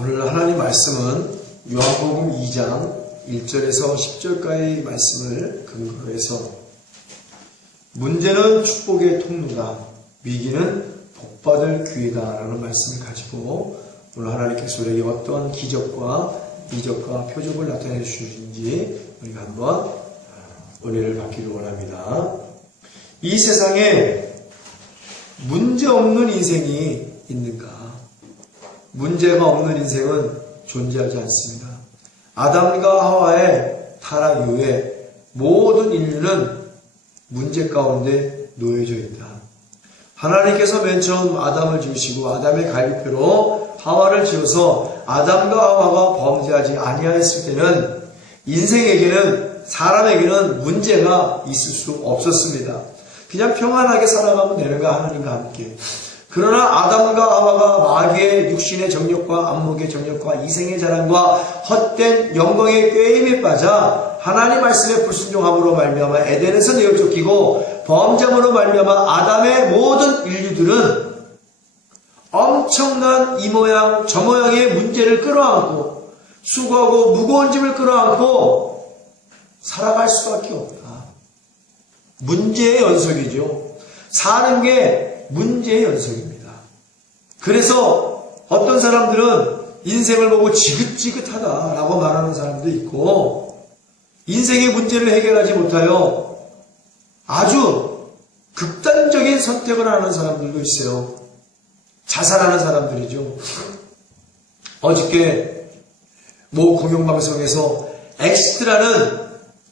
오늘 하나님 말씀은 요한복음 2장 1절에서 10절까지의 말씀을 근거로 해서 문제는 축복의 통로다, 위기는 복받을 기회다 라는 말씀을 가지고 오늘 하나님께서 우리에게 어떤 기적과 이적과 표적을 나타내 주시는지 우리가 한번 은혜를 받기를 원합니다. 이 세상에 문제 없는 인생이 있는가? 문제가 없는 인생은 존재하지 않습니다. 아담과 하와의 타락 이후에 모든 인류는 문제 가운데 놓여져 있다. 하나님께서 맨 처음 아담을 지으시고 아담의 갈비뼈로 하와를 지어서 아담과 하와가 범죄하지 아니하였을 때는 인생에게는, 사람에게는 문제가 있을 수 없었습니다. 그냥 평안하게 살아가면 되는 거야, 하나님과 함께. 그러나 아담과 하와가 마귀의 육신의 정욕과 안목의 정욕과 이생의 자랑과 헛된 영광의 꾀임에 빠져 하나님 말씀의 불순종함으로 말미암아 에덴에서 내어 쫓기고 범죄함으로 말미암아 아담의 모든 인류들은 엄청난 이 모양 저 모양의 문제를 끌어안고 수고하고 무거운 짐을 끌어안고 살아갈 수밖에 없다. 문제의 연속이죠. 사는 게 문제의 연속입니다. 그래서 어떤 사람들은 인생을 보고 지긋지긋하다라고 말하는 사람도 있고, 인생의 문제를 해결하지 못하여 아주 극단적인 선택을 하는 사람들도 있어요. 자살하는 사람들이죠. 어저께 모 공영방송에서 엑스트라는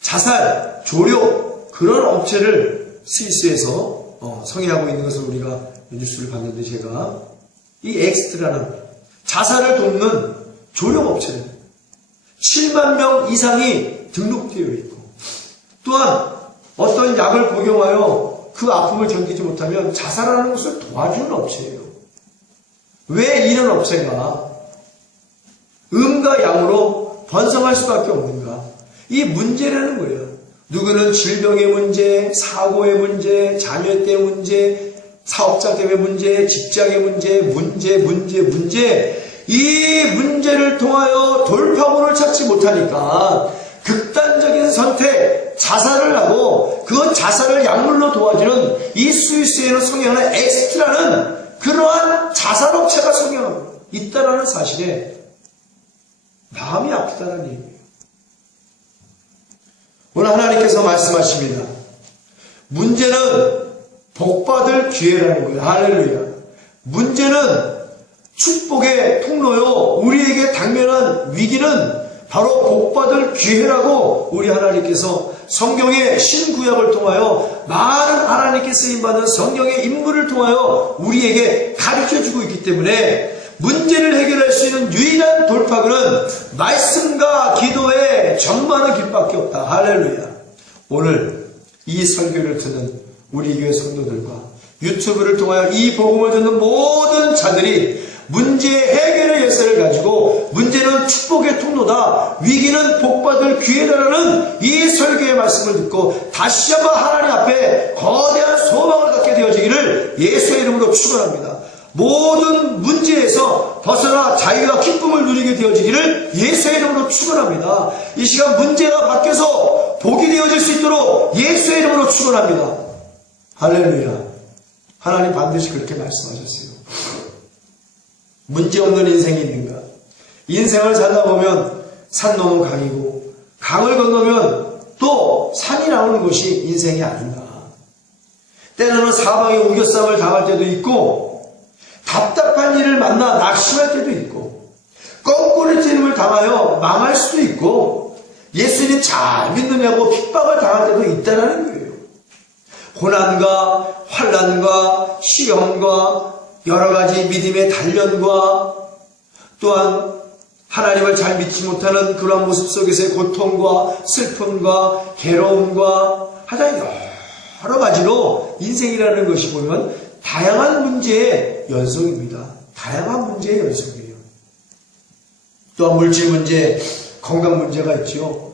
자살, 조력 그런 업체를 스위스에서 성행하고 있는 것을 우리가 뉴스를 봤는데, 제가 이 엑스트라는 자살을 돕는 조력업체는 7만 명 이상이 등록되어 있고, 또한 어떤 약을 복용하여 그 아픔을 견디지 못하면 자살하는 것을 도와주는 업체예요. 왜 이런 업체가 음과 양으로 번성할 수밖에 없는가? 이 문제라는 거예요. 누구는 질병의 문제, 사고의 문제, 자녀 때문에 문제, 사업자 때문에 문제, 직장의 문제. 이 문제를 통하여 돌파구를 찾지 못하니까 극단적인 선택, 자살을 하고 그 자살을 약물로 도와주는 이 스위스에는 성행하는 엑스트라는 그러한 자살업체가 성행하고 있다는 사실에 마음이 아프다는 얘기예요. 오늘 하나님께서 말씀하십니다. 문제는 복받을 기회라는 거예요. 할렐루야. 문제는 축복의 통로요. 우리에게 당면한 위기는 바로 복받을 기회라고 우리 하나님께서 성경의 신구약을 통하여 많은 하나님께 쓰임받는 성경의 인물을 통하여 우리에게 가르쳐주고 있기 때문에 문제를 해결할 수 있는 유일한 돌파구는 말씀과 기도에 전무하는 길밖에 없다. 할렐루야. 오늘 이 설교를 듣는 우리 교회 성도들과 유튜브를 통하여 이 복음을 듣는 모든 자들이 문제 해결의 열쇠를 가지고 문제는 축복의 통로다, 위기는 복받을 기회다라는 이 설교의 말씀을 듣고 다시 한번 하나님 앞에 거대한 소망을 갖게 되어지기를 예수의 이름으로 축원합니다. 모든 문제에서 벗어나 자유와 기쁨을 누리게 되어지기를 예수의 이름으로 축원합니다. 이 시간 문제가 바뀌어서 복이 되어질 수 있도록 예수의 이름으로 축원합니다. 할렐루야. 하나님 반드시 그렇게 말씀하셨어요. 문제 없는 인생이 있는가? 인생을 살다 보면 산 넘은 강이고 강을 건너면 또 산이 나오는 것이 인생이 아닌가? 때로는 사방에 우겨쌈을 당할 때도 있고, 답답한 일을 만나 낙심할 때도 있고, 거꾸로 찌름을 당하여 망할 수도 있고, 예수님 잘 믿느냐고 핍박을 당할 때도 있다는 거예요. 고난과 환난과 시험과 여러 가지 믿음의 단련과 또한 하나님을 잘 믿지 못하는 그러한 모습 속에서의 고통과 슬픔과 괴로움과 하여튼 여러 가지로 인생이라는 것이 보면 다양한 문제의 연속입니다. 다양한 문제의 연속이에요. 또한 물질 문제, 건강 문제가 있죠.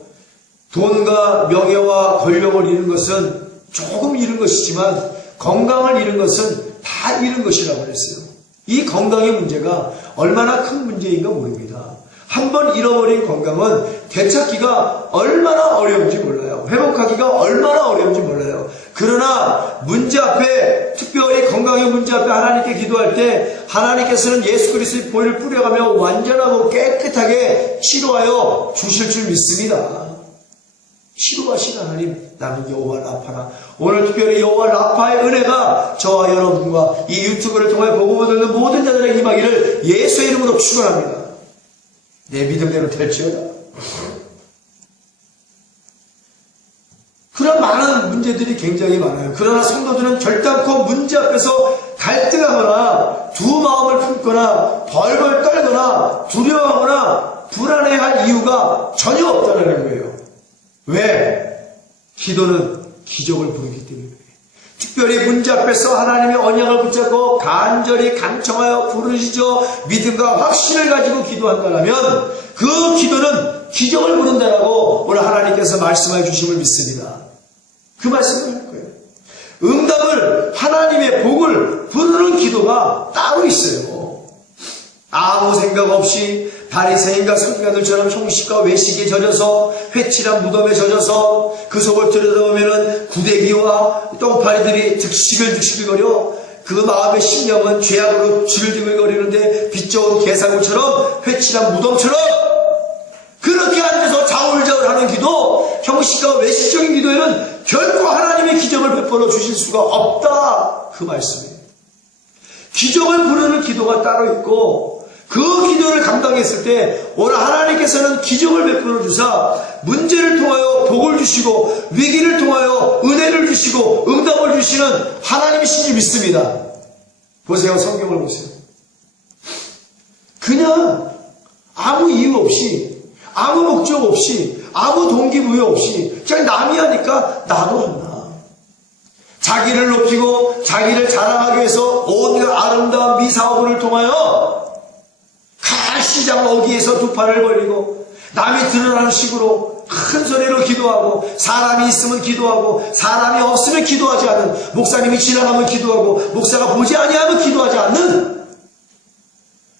돈과 명예와 권력을 잃은 것은 조금 잃은 것이지만 건강을 잃은 것은 다 잃은 것이라고 그랬어요. 이 건강의 문제가 얼마나 큰 문제인가 모릅니다. 한번 잃어버린 건강은 되찾기가 얼마나 어려운지 몰라요. 회복하기가 얼마나 어려운지 몰라요. 그러나 문제 앞에, 특별히 건강의 문제 앞에 하나님께 기도할 때 하나님께서는 예수 그리스도의 보혈을 뿌려가며 완전하고 깨끗하게 치료하여 주실 줄 믿습니다. 치료하신 하나님, 나는 여호와 라파라. 오늘 특별히 여호와 라파의 은혜가 저와 여러분과 이 유튜브를 통해 복음을 듣는 모든 자들에게 임하기를 예수의 이름으로 축원합니다. 내 믿음대로 될지어다. 그런 많은 문제들이 굉장히 많아요. 그러나 성도들은 결단코 문제 앞에서 갈등하거나 두 마음을 품거나 벌벌 떨거나 두려워하거나 불안해할 이유가 전혀 없다는 거예요. 왜? 기도는 기적을 부르기 때문에. 특별히 문제 앞에서 하나님의 언약을 붙잡고 간절히 간청하여 부르시죠. 믿음과 확신을 가지고 기도한다면 그 기도는 기적을 부른다라고 오늘 하나님께서 말씀해 주심을 믿습니다. 그 말씀을 할 거예요. 응답을, 하나님의 복을 부르는 기도가 따로 있어요. 아무 생각 없이 바리새인과 서기관들처럼 형식과 외식에 젖어서 회칠한 무덤에 젖어서 그 속을 들여다보면 구데기와 똥파리들이 득시글득시글거려 그 마음의 심령은 죄악으로 지글지글거리는데 빛 좋은 개사구처럼 회칠한 무덤처럼 그렇게 앉아서 자울자울하는 기도, 형식과 외식적인 기도에는 결코 하나님의 기적을 베풀어 주실 수가 없다. 그 말씀이에요. 기적을 부르는 기도가 따로 있고 그 기도를 감당했을 때 오늘 하나님께서는 기적을 베풀어 주사 문제를 통하여 복을 주시고 위기를 통하여 은혜를 주시고 응답을 주시는 하나님이신 줄 믿습니다. 보세요. 성경을 보세요. 그냥 아무 이유 없이 아무 목적 없이 아무 동기부여 없이 그냥 남이 하니까 나도 한다. 자기를 높이고 자기를 자랑하기 위해서 온갖 아름다운 미사오분을 통하여 시장 어귀에서 두 팔을 벌리고 남이 드러나는 식으로 큰 소리로 기도하고 사람이 있으면 기도하고 사람이 없으면 기도하지 않는 목사님이 지나가면 기도하고 목사가 보지 아니하면 기도하지 않는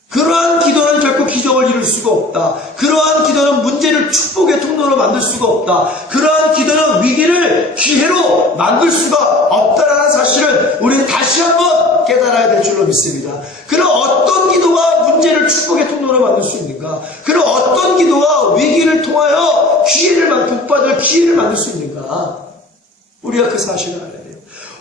그러한 기도는 결코 기적을 이룰 수가 없다. 그러한 기도는 문제를 축복의 통로로 만들 수가 없다. 그러한 기도는 위기를 기회로 만들 수가 없다라는 사실을 우리는 다시 한번 깨달아야 될 줄로 믿습니다. 그럼 어떤 기도가 문제를 축복의 통로로 만들 수 있는가? 그럼 어떤 기도가 위기를 통하여 복받을 기회를 만들 수 있는가? 우리가 그 사실을 알아야 돼요.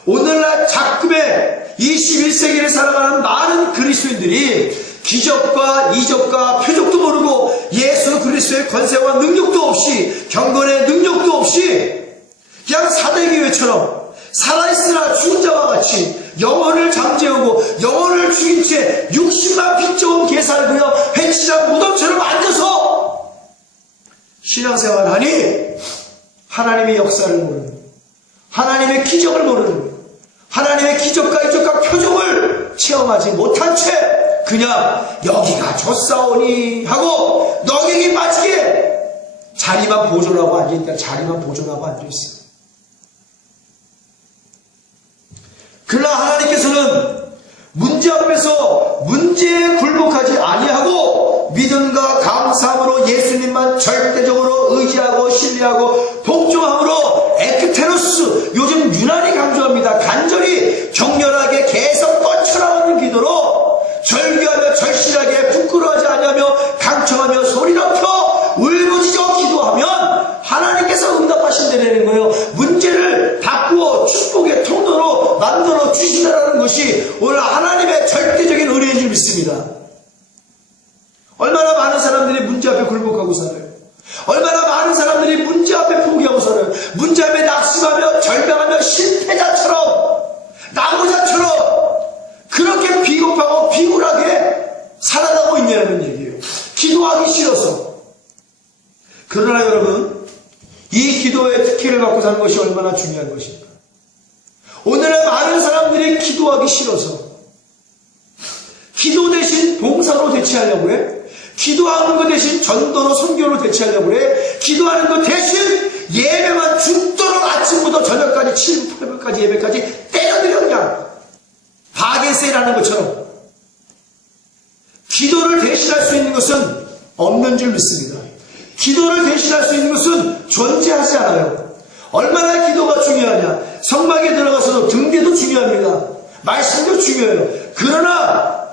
오늘날 작금의 21세기를 살아가는 많은 그리스도인들이 기적과 이적과 표적도 모르고 예수 그리스도의 권세와 능력도 없이 경건의 능력도 없이 그냥 사대교회처럼 살아있으나 죽은 자와 같이 영혼을 잠재우고 영혼을 죽인 채 60만 빚 좋은 개살구여 회칠한 무덤처럼 앉아서 신앙생활하니 하나님의 역사를 모르는 하나님의 기적을 모르는 하나님의 기적과 이적과 표적을 체험하지 못한 채 그냥 여기가 좋사오니 하고 너격이 빠지게 자리만 보존하고 앉아있다. 자리만 보존하고 앉아있어요. 그러나 하나님께서는 문제 앞에서 문제에 굴복하지 아니하고 믿음과 감사함으로 예수님만 절대적으로 의지하고 신뢰하고 복종함으로 에크테로스 요즘 유난히 강조합니다. 간절히 격렬하게 계속 뻗쳐나오는 기도로 절규하며 절실하게 부끄러워하지 아니하며 강청하며 소리 높여 울부짖어 기도하면 하나님께서 응답하신다는 거예요. 문제를 바꾸어 축복의 통로로 만들어 주신다는 것이 오늘 하나님의 절대적인 은혜인 줄 믿습니다. 얼마나 많은 사람들이 문제 앞에 굴복하고 살아요. 얼마나 많은 사람들이 문제 앞에 포기하고 살아요. 문제 앞에 낙심하며 절망하며 실패자처럼 나무자처럼 그렇게 비겁하고 비굴하게 살아가고 있냐는 얘기예요. 기도하기 싫어서. 그러나 여러분, 이 기도의 특혜를 갖고 사는 것이 얼마나 중요한 것입니까? 오늘날 많은 사람들이 기도하기 싫어서 기도 대신 봉사로 대체하려고 해. 기도하는 것 대신 전도로 선교로 대체하려고 해. 기도하는 것 대신 예배만 죽도록 아침부터 저녁까지 7, 8분까지 예배까지 때려들여 그냥 바게세라는 것처럼 기도를 대신할 수 있는 것은 없는 줄 믿습니다. 기도를 대신할 수 있는 것은 존재하지 않아요. 얼마나 기도가 중요하냐. 성막에 들어가서도 등대도 중요합니다. 말씀도 중요해요. 그러나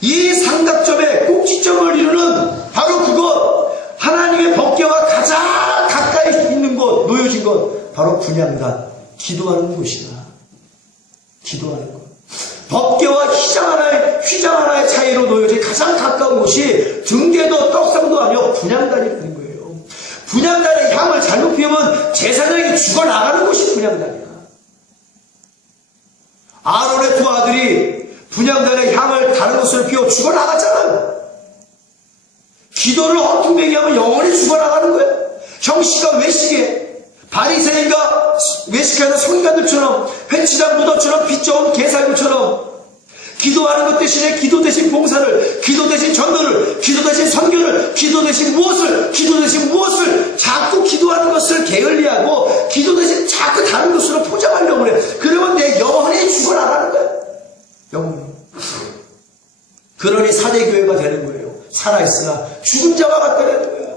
이 삼각점의 꼭지점을 이루는 바로 그것, 하나님의 법궤와 가장 가까이 있는 곳, 놓여진 것, 바로 분향단, 기도하는 곳이다. 기도하는 것. 법궤와 휘장 하나의 차이로 놓여진 가장 가까운 곳이 등대도 떡상도 아니요 분향단이 되는 거예요. 분향단의 향을 잘못 피우면 제사장에게 죽어나가는 곳이 분향단이야. 아론의 두 아들이 분향단의 향을 다른 곳으로 피워 죽어나갔잖아요. 기도를 허퉁대게 하면 영원히 죽어나가는 거예요. 형씨가 외식에, 바리새인과 외식하는 성인간들처럼, 회치장 무덤처럼 빚져온 개살구처럼 기도하는 것 대신에 기도 대신 봉사를, 기도 대신 전도를, 기도 대신 선교를, 기도 대신 무엇을 자꾸 기도하는 것을 게을리하고 기도 대신 자꾸 다른 것으로 포장하려고 그래. 그러면 내 영혼이 죽어나가는 거야. 영혼이. 그러니 사대교회가 되는 거예요. 살아있으나 죽은 자와 같다는 거야.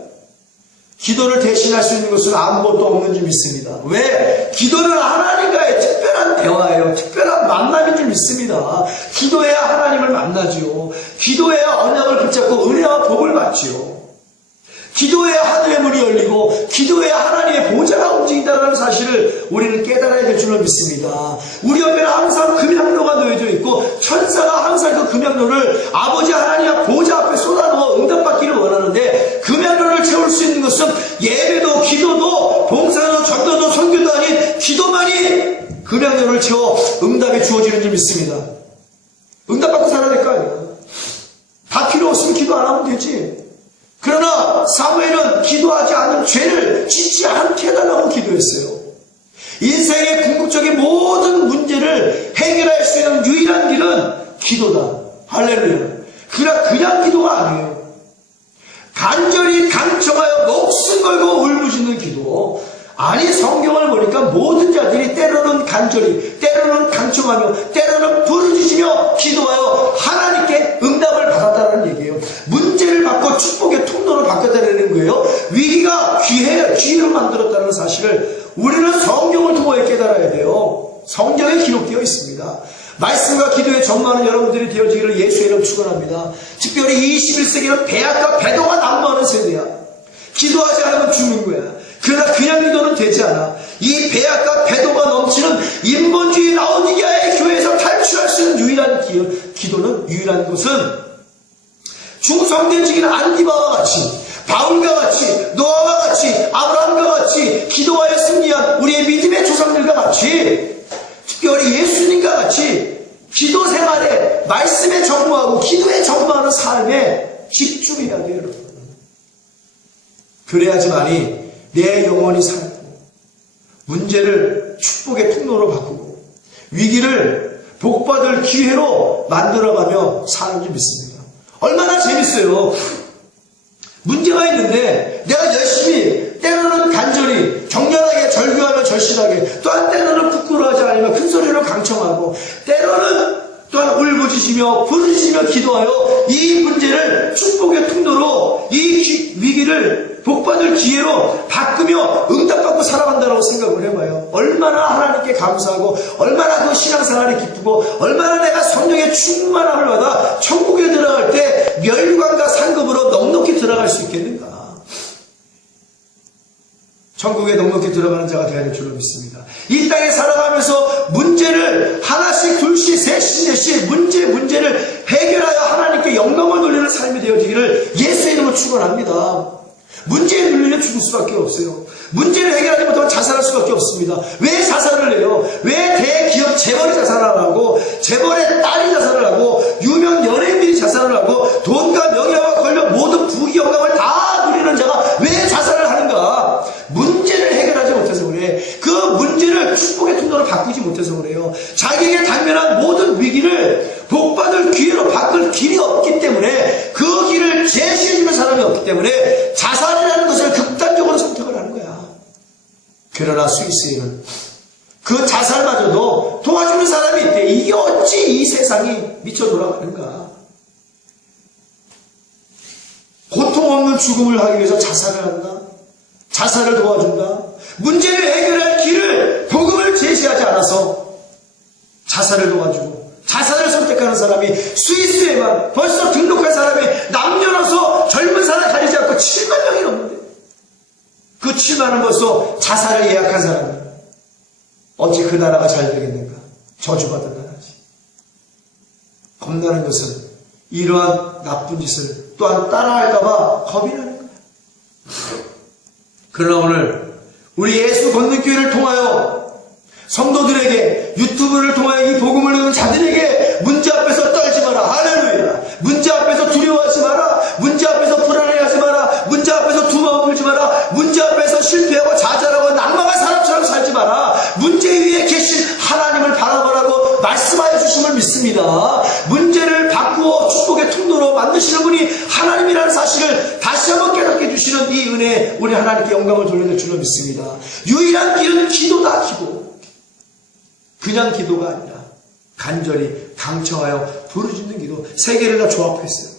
기도를 대신할 수 있는 것은 아무것도 없는 줄 믿습니다. 왜? 기도는 하나님과의 특별한 대화예요. 특별한 만남인 줄 믿습니다. 기도해야 하나님을 만나지요. 기도해야 언약을 붙잡고 은혜와 복을 받지요. 기도해야 하늘의 문이 열리고 기도해야 하나님의 보좌가 움직인다는 사실을 우리는 깨달아야 될 줄로 믿습니다. 우리 옆에는 항상 금양로가 놓여져 있고 천사가 항상 그 금양로를 아버지 하나님 보좌 앞에 쏟아놓아 응답받기를 원하는데, 금양로를 채울 수 있는 것은 예배도 기도도 봉사도 전도도 선교도 아닌 기도만이 금양로를 채워 응답이 주어지는 줄 믿습니다. 응답받고 살아야 될 거 아니야. 다 필요 없으면 기도 안 하면 되지. 그러나 사무엘은 기도하지 않은 죄를 짓지 않게 해달라고 기도했어요. 인생의 궁극적인 모든 문제를 해결할 수 있는 유일한 길은 기도다. 할렐루야. 그러나 그냥 기도가 아니에요. 간절히 강청하여 목숨 걸고 울부짖는 기도. 아니, 성경을 보니까 모든 자들이 때로는 간절히, 때로는 강청하며, 때로는 부르짖으며 기도하여 하나님께 응답을 받았다는 얘기예요. 문제를 바꿔 축복의 통로로 바뀌었다는 거예요. 위기가 기회로 만들었다는 사실을 우리는 성경을 통해 깨달아야 돼요. 성경에 기록되어 있습니다. 말씀과 기도에 전무하는 여러분들이 되어지기를 예수의 이름 축원합니다. 특별히 21세기는 배악과 배도가 난무하는 세대야. 기도하지 않으면 죽는 거야. 그러나 그냥 기도는 되지 않아. 이 배악과 배도가 넘치는 인본주의 라오디게아의 교회에서 탈출할 수 있는 유일한 기도는, 유일한 것은 중성된 증인 안디바와 같이, 바울과 같이, 노아와 같이, 아브라함과 같이 기도하여 승리한 우리의 믿음의 조상들과 같이, 특별히 예수님과 같이 기도 생활에 말씀에 전무하고 기도에 전무하는 삶에 집중해야 돼요, 여러분. 그래야지만이 내 영혼이 살고 문제를 축복의 통로로 바꾸고 위기를 복받을 기회로 만들어가며 사는 줄 믿습니다. 얼마나 재밌어요. 문제가 있는데 내가 열심히, 때로는 간절히 격렬하게 절규하며 절실하게, 또한 때로는 부끄러워하지 않으며 큰 소리로 강청하고, 때로는 또한 울부짖으며 부르짖으며 기도하여 이 문제를 축복의 통로로, 이 위기를 복받을 기회로 바꾸며 응답받고 살아간다고 생각을 해봐요. 얼마나 하나님께 감사하고, 얼마나 그 신앙생활이 기쁘고, 얼마나 내가 성령의 충만함을 받아 천국에 들어갈 때 멸관과 상급으로 넉넉히 들어갈 수 있겠는가. 천국에 넉넉히 들어가는 자가 되어야 될 줄로 믿습니다. 이 땅에 살아가면서 문제를 하나씩, 둘씩, 셋씩, 넷씩 문제를 해결하여 하나님께 영광을 돌리는 삶이 되어지기를 예수의 이름으로 축원합니다. 문제에 눌리면 죽을 수밖에 없어요. 문제를 해결하지 못하면 자살할 수밖에 없습니다. 왜 자살을 해요? 왜 대기업 재벌이 자살을 하고, 재벌의 딸이 자살을 하고, 유명 연예인들이 자살을 하고, 돈과 명예와 권력 모든 부귀 영광을 다 누리는 자가 왜 자살을 하는가? 문제를 해결하지 못해서 그래. 그 문제를 축복의 통로로 바꾸지 못해서 그래요. 자기에게 당면한 모든 위기를 복받을 기회로 바꿀 길이 없기 때문에, 그 길을 제시해주는 사람이 없기 때문에 자살이라는 것을 극단적으로 선택을 하는 거야. 그러나 스위스에는 그 자살마저도 도와주는 사람이 있대. 이게 어찌 이 세상이 미쳐 돌아가는가. 고통 없는 죽음을 하기 위해서 자살을 한다. 자살을 도와준다. 문제를 해결할 길을 복음을 제시하지 않아서 자살을 도와주고 자살을 선택하는 사람이 스위스에만 벌써 등록한 사람이 남녀노소 젊은 사람 가리지 않고 7만 명이 넘는데 그 7만은 벌써 자살을 예약한 사람이에요. 어찌 그 나라가 잘 되겠는가? 저주받은 나라지. 겁나는 것은 이러한 나쁜 짓을 또한 따라할까봐 겁이 나는 거야. 그러나 오늘 우리 예수 걷는교회를 통하여 성도들에게 유튜브를 통하여 이 복음을 듣는 자들에게 문제 앞에서 떨지 마라. 할렐루야. 문제 앞에서 두려워하지 마라. 문제 앞에서 불안해하지 마라. 문제 앞에서 두 마음 들지 마라. 문제 앞에서 실패하고 좌절하고 낭망한 사람처럼 살지 마라. 문제 위에 계신 하나님을 바라보라고 말씀하여 주심을 믿습니다. 문제를 바꾸어 축복의 통로로 만드시는 분이 하나님이라는 사실을 다시 한번 깨닫게 해주시는 이 은혜에 우리 하나님께 영광을 돌려드릴 줄로 믿습니다. 유일한 길은 기도다. 기도. 그냥 기도가 아니라 간절히 강청하여 부르짖는 기도. 세 개를 다 조합했어요.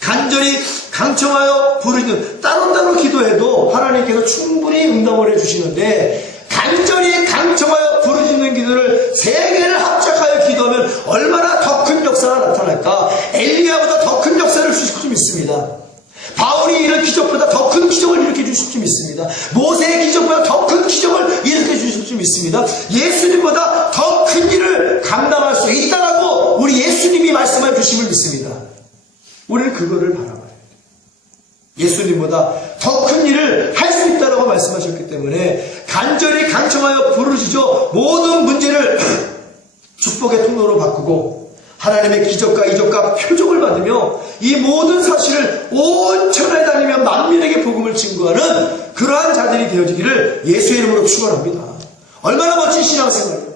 간절히 강청하여 부르짖는, 따로따로 기도해도 하나님께서 충분히 응답을 해주시는데 간절히 강청하여 부르짖는 기도를 세 개를 합작하여 기도하면 얼마나 더 큰 역사가 나타날까. 엘리야보다 더 큰 역사를 주실 줄 믿습니다. 바울이 이런 기적보다 더 큰 기적을 일으켜 주실 줄 믿습니다. 모세의 기적보다 더 큰 기적을 일으켜 주실 줄 믿습니다. 예수님보다 더 큰 일을 감당할 수 있다라고 우리 예수님이 말씀해 주심을 믿습니다. 우리는 그거를 바라봐야 돼요. 예수님보다 더 큰 일을 할 수 있다라고 말씀하셨기 때문에 간절히 강청하여 부르짖어 모든 문제를 축복의 통로로 바꾸고 하나님의 기적과 이적과 표적을 받으며 이 모든 사실을 온 천하에 다니며 만민에게 복음을 증거하는 그러한 자들이 되어지기를 예수의 이름으로 축원합니다. 얼마나 멋진 신앙생활이에요.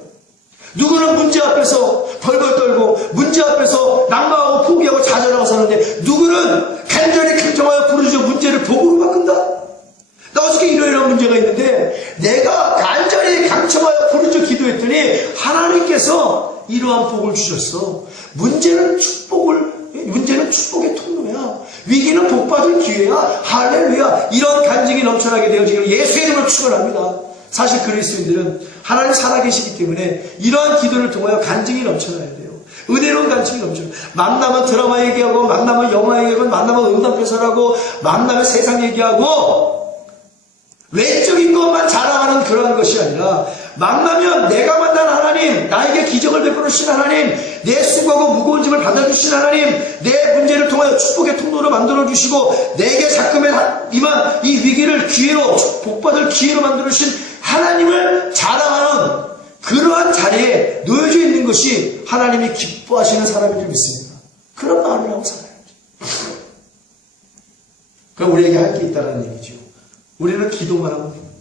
누구는 문제 앞에서 벌벌 떨고 문제 앞에서 낭망하고 포기하고 좌절하고 사는데 누구는 간절히 강청하여 부르짖어 문제를 복음으로 바꾼다. 나 어저께 이러이러한 문제가 있는데 내가 간절히 강청하여 부르짖어 기도했더니 하나님께서 이러한 복을 주셨어. 문제는 축복의 통로야. 위기는 복받을 기회야. 할렐루야. 이런 간증이 넘쳐나게 되어지기를 예수의 이름으로 축원합니다. 사실 그리스도인들은 하나님 살아계시기 때문에 이러한 기도를 통하여 간증이 넘쳐나야 돼요. 은혜로운 간증이 넘쳐나요. 만나면 드라마 얘기하고 만나면 영화 얘기하고 만나면 음담표설하고 만나면 세상 얘기하고 외적인 것만 자랑하는 그러한 것이 아니라 만나면 내가 만난 하나님, 나에게 기적을 베풀어 주신 하나님, 내 수고하고 무거운 짐을 받아주신 하나님, 내 문제를 통하여 축복의 통로로 만들어주시고 내게 자금에 임한 이 위기를 기회로 복받을 기회로 만들어주신 하나님을 자랑하는 그러한 자리에 놓여져 있는 것이 하나님이 기뻐하시는 사람인 줄 믿습니다. 그런 마음을 하고 살아야죠. 그럼 우리에게 할 게 있다는 얘기죠. 우리는 기도만 하면 됩니다.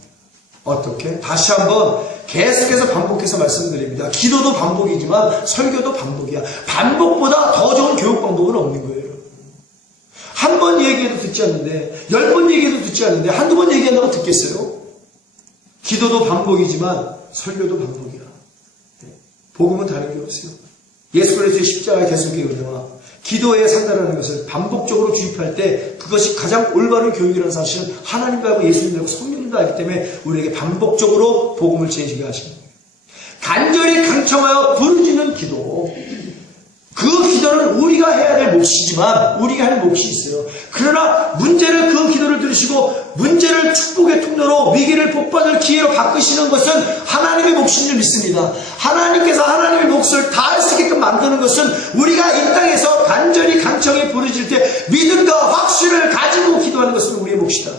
어떻게? 다시 한번 계속해서 반복해서 말씀드립니다. 기도도 반복이지만 설교도 반복이야. 반복보다 더 좋은 교육 방법은 없는 거예요. 한 번 얘기해도 듣지 않는데 10번 얘기해도 듣지 않는데 한두 번 얘기한다고 듣겠어요? 기도도 반복이지만 설교도 반복이야. 복음은 다른 게 없어요. 예수 그리스도의 십자가의 대속의 은혜와 기도에 산다라는 것을 반복적으로 주입할 때 그것이 가장 올바른 교육이라는 사실은 하나님과 하고 예수님과 성령님도 알기 때문에 우리에게 반복적으로 복음을 제시하게 하시는 거예요. 간절히 강청하여 부르짖는 기도. 그 기도는 우리가 해야 될 몫이지만 우리가 할 몫이 있어요. 그러나 문제를 그 기도를 들으시고 문제를 축복의 통로로 위기를 복받을 기회로 바꾸시는 것은 하나님의 몫인 줄 믿습니다. 하나님께서 하나님의 몫을 다할 수 있게끔 만드는 것은 우리가 이 땅에서 간절히 강청히 부르짖을 때 믿음과 확신을 가지고 기도하는 것은 우리의 몫이다.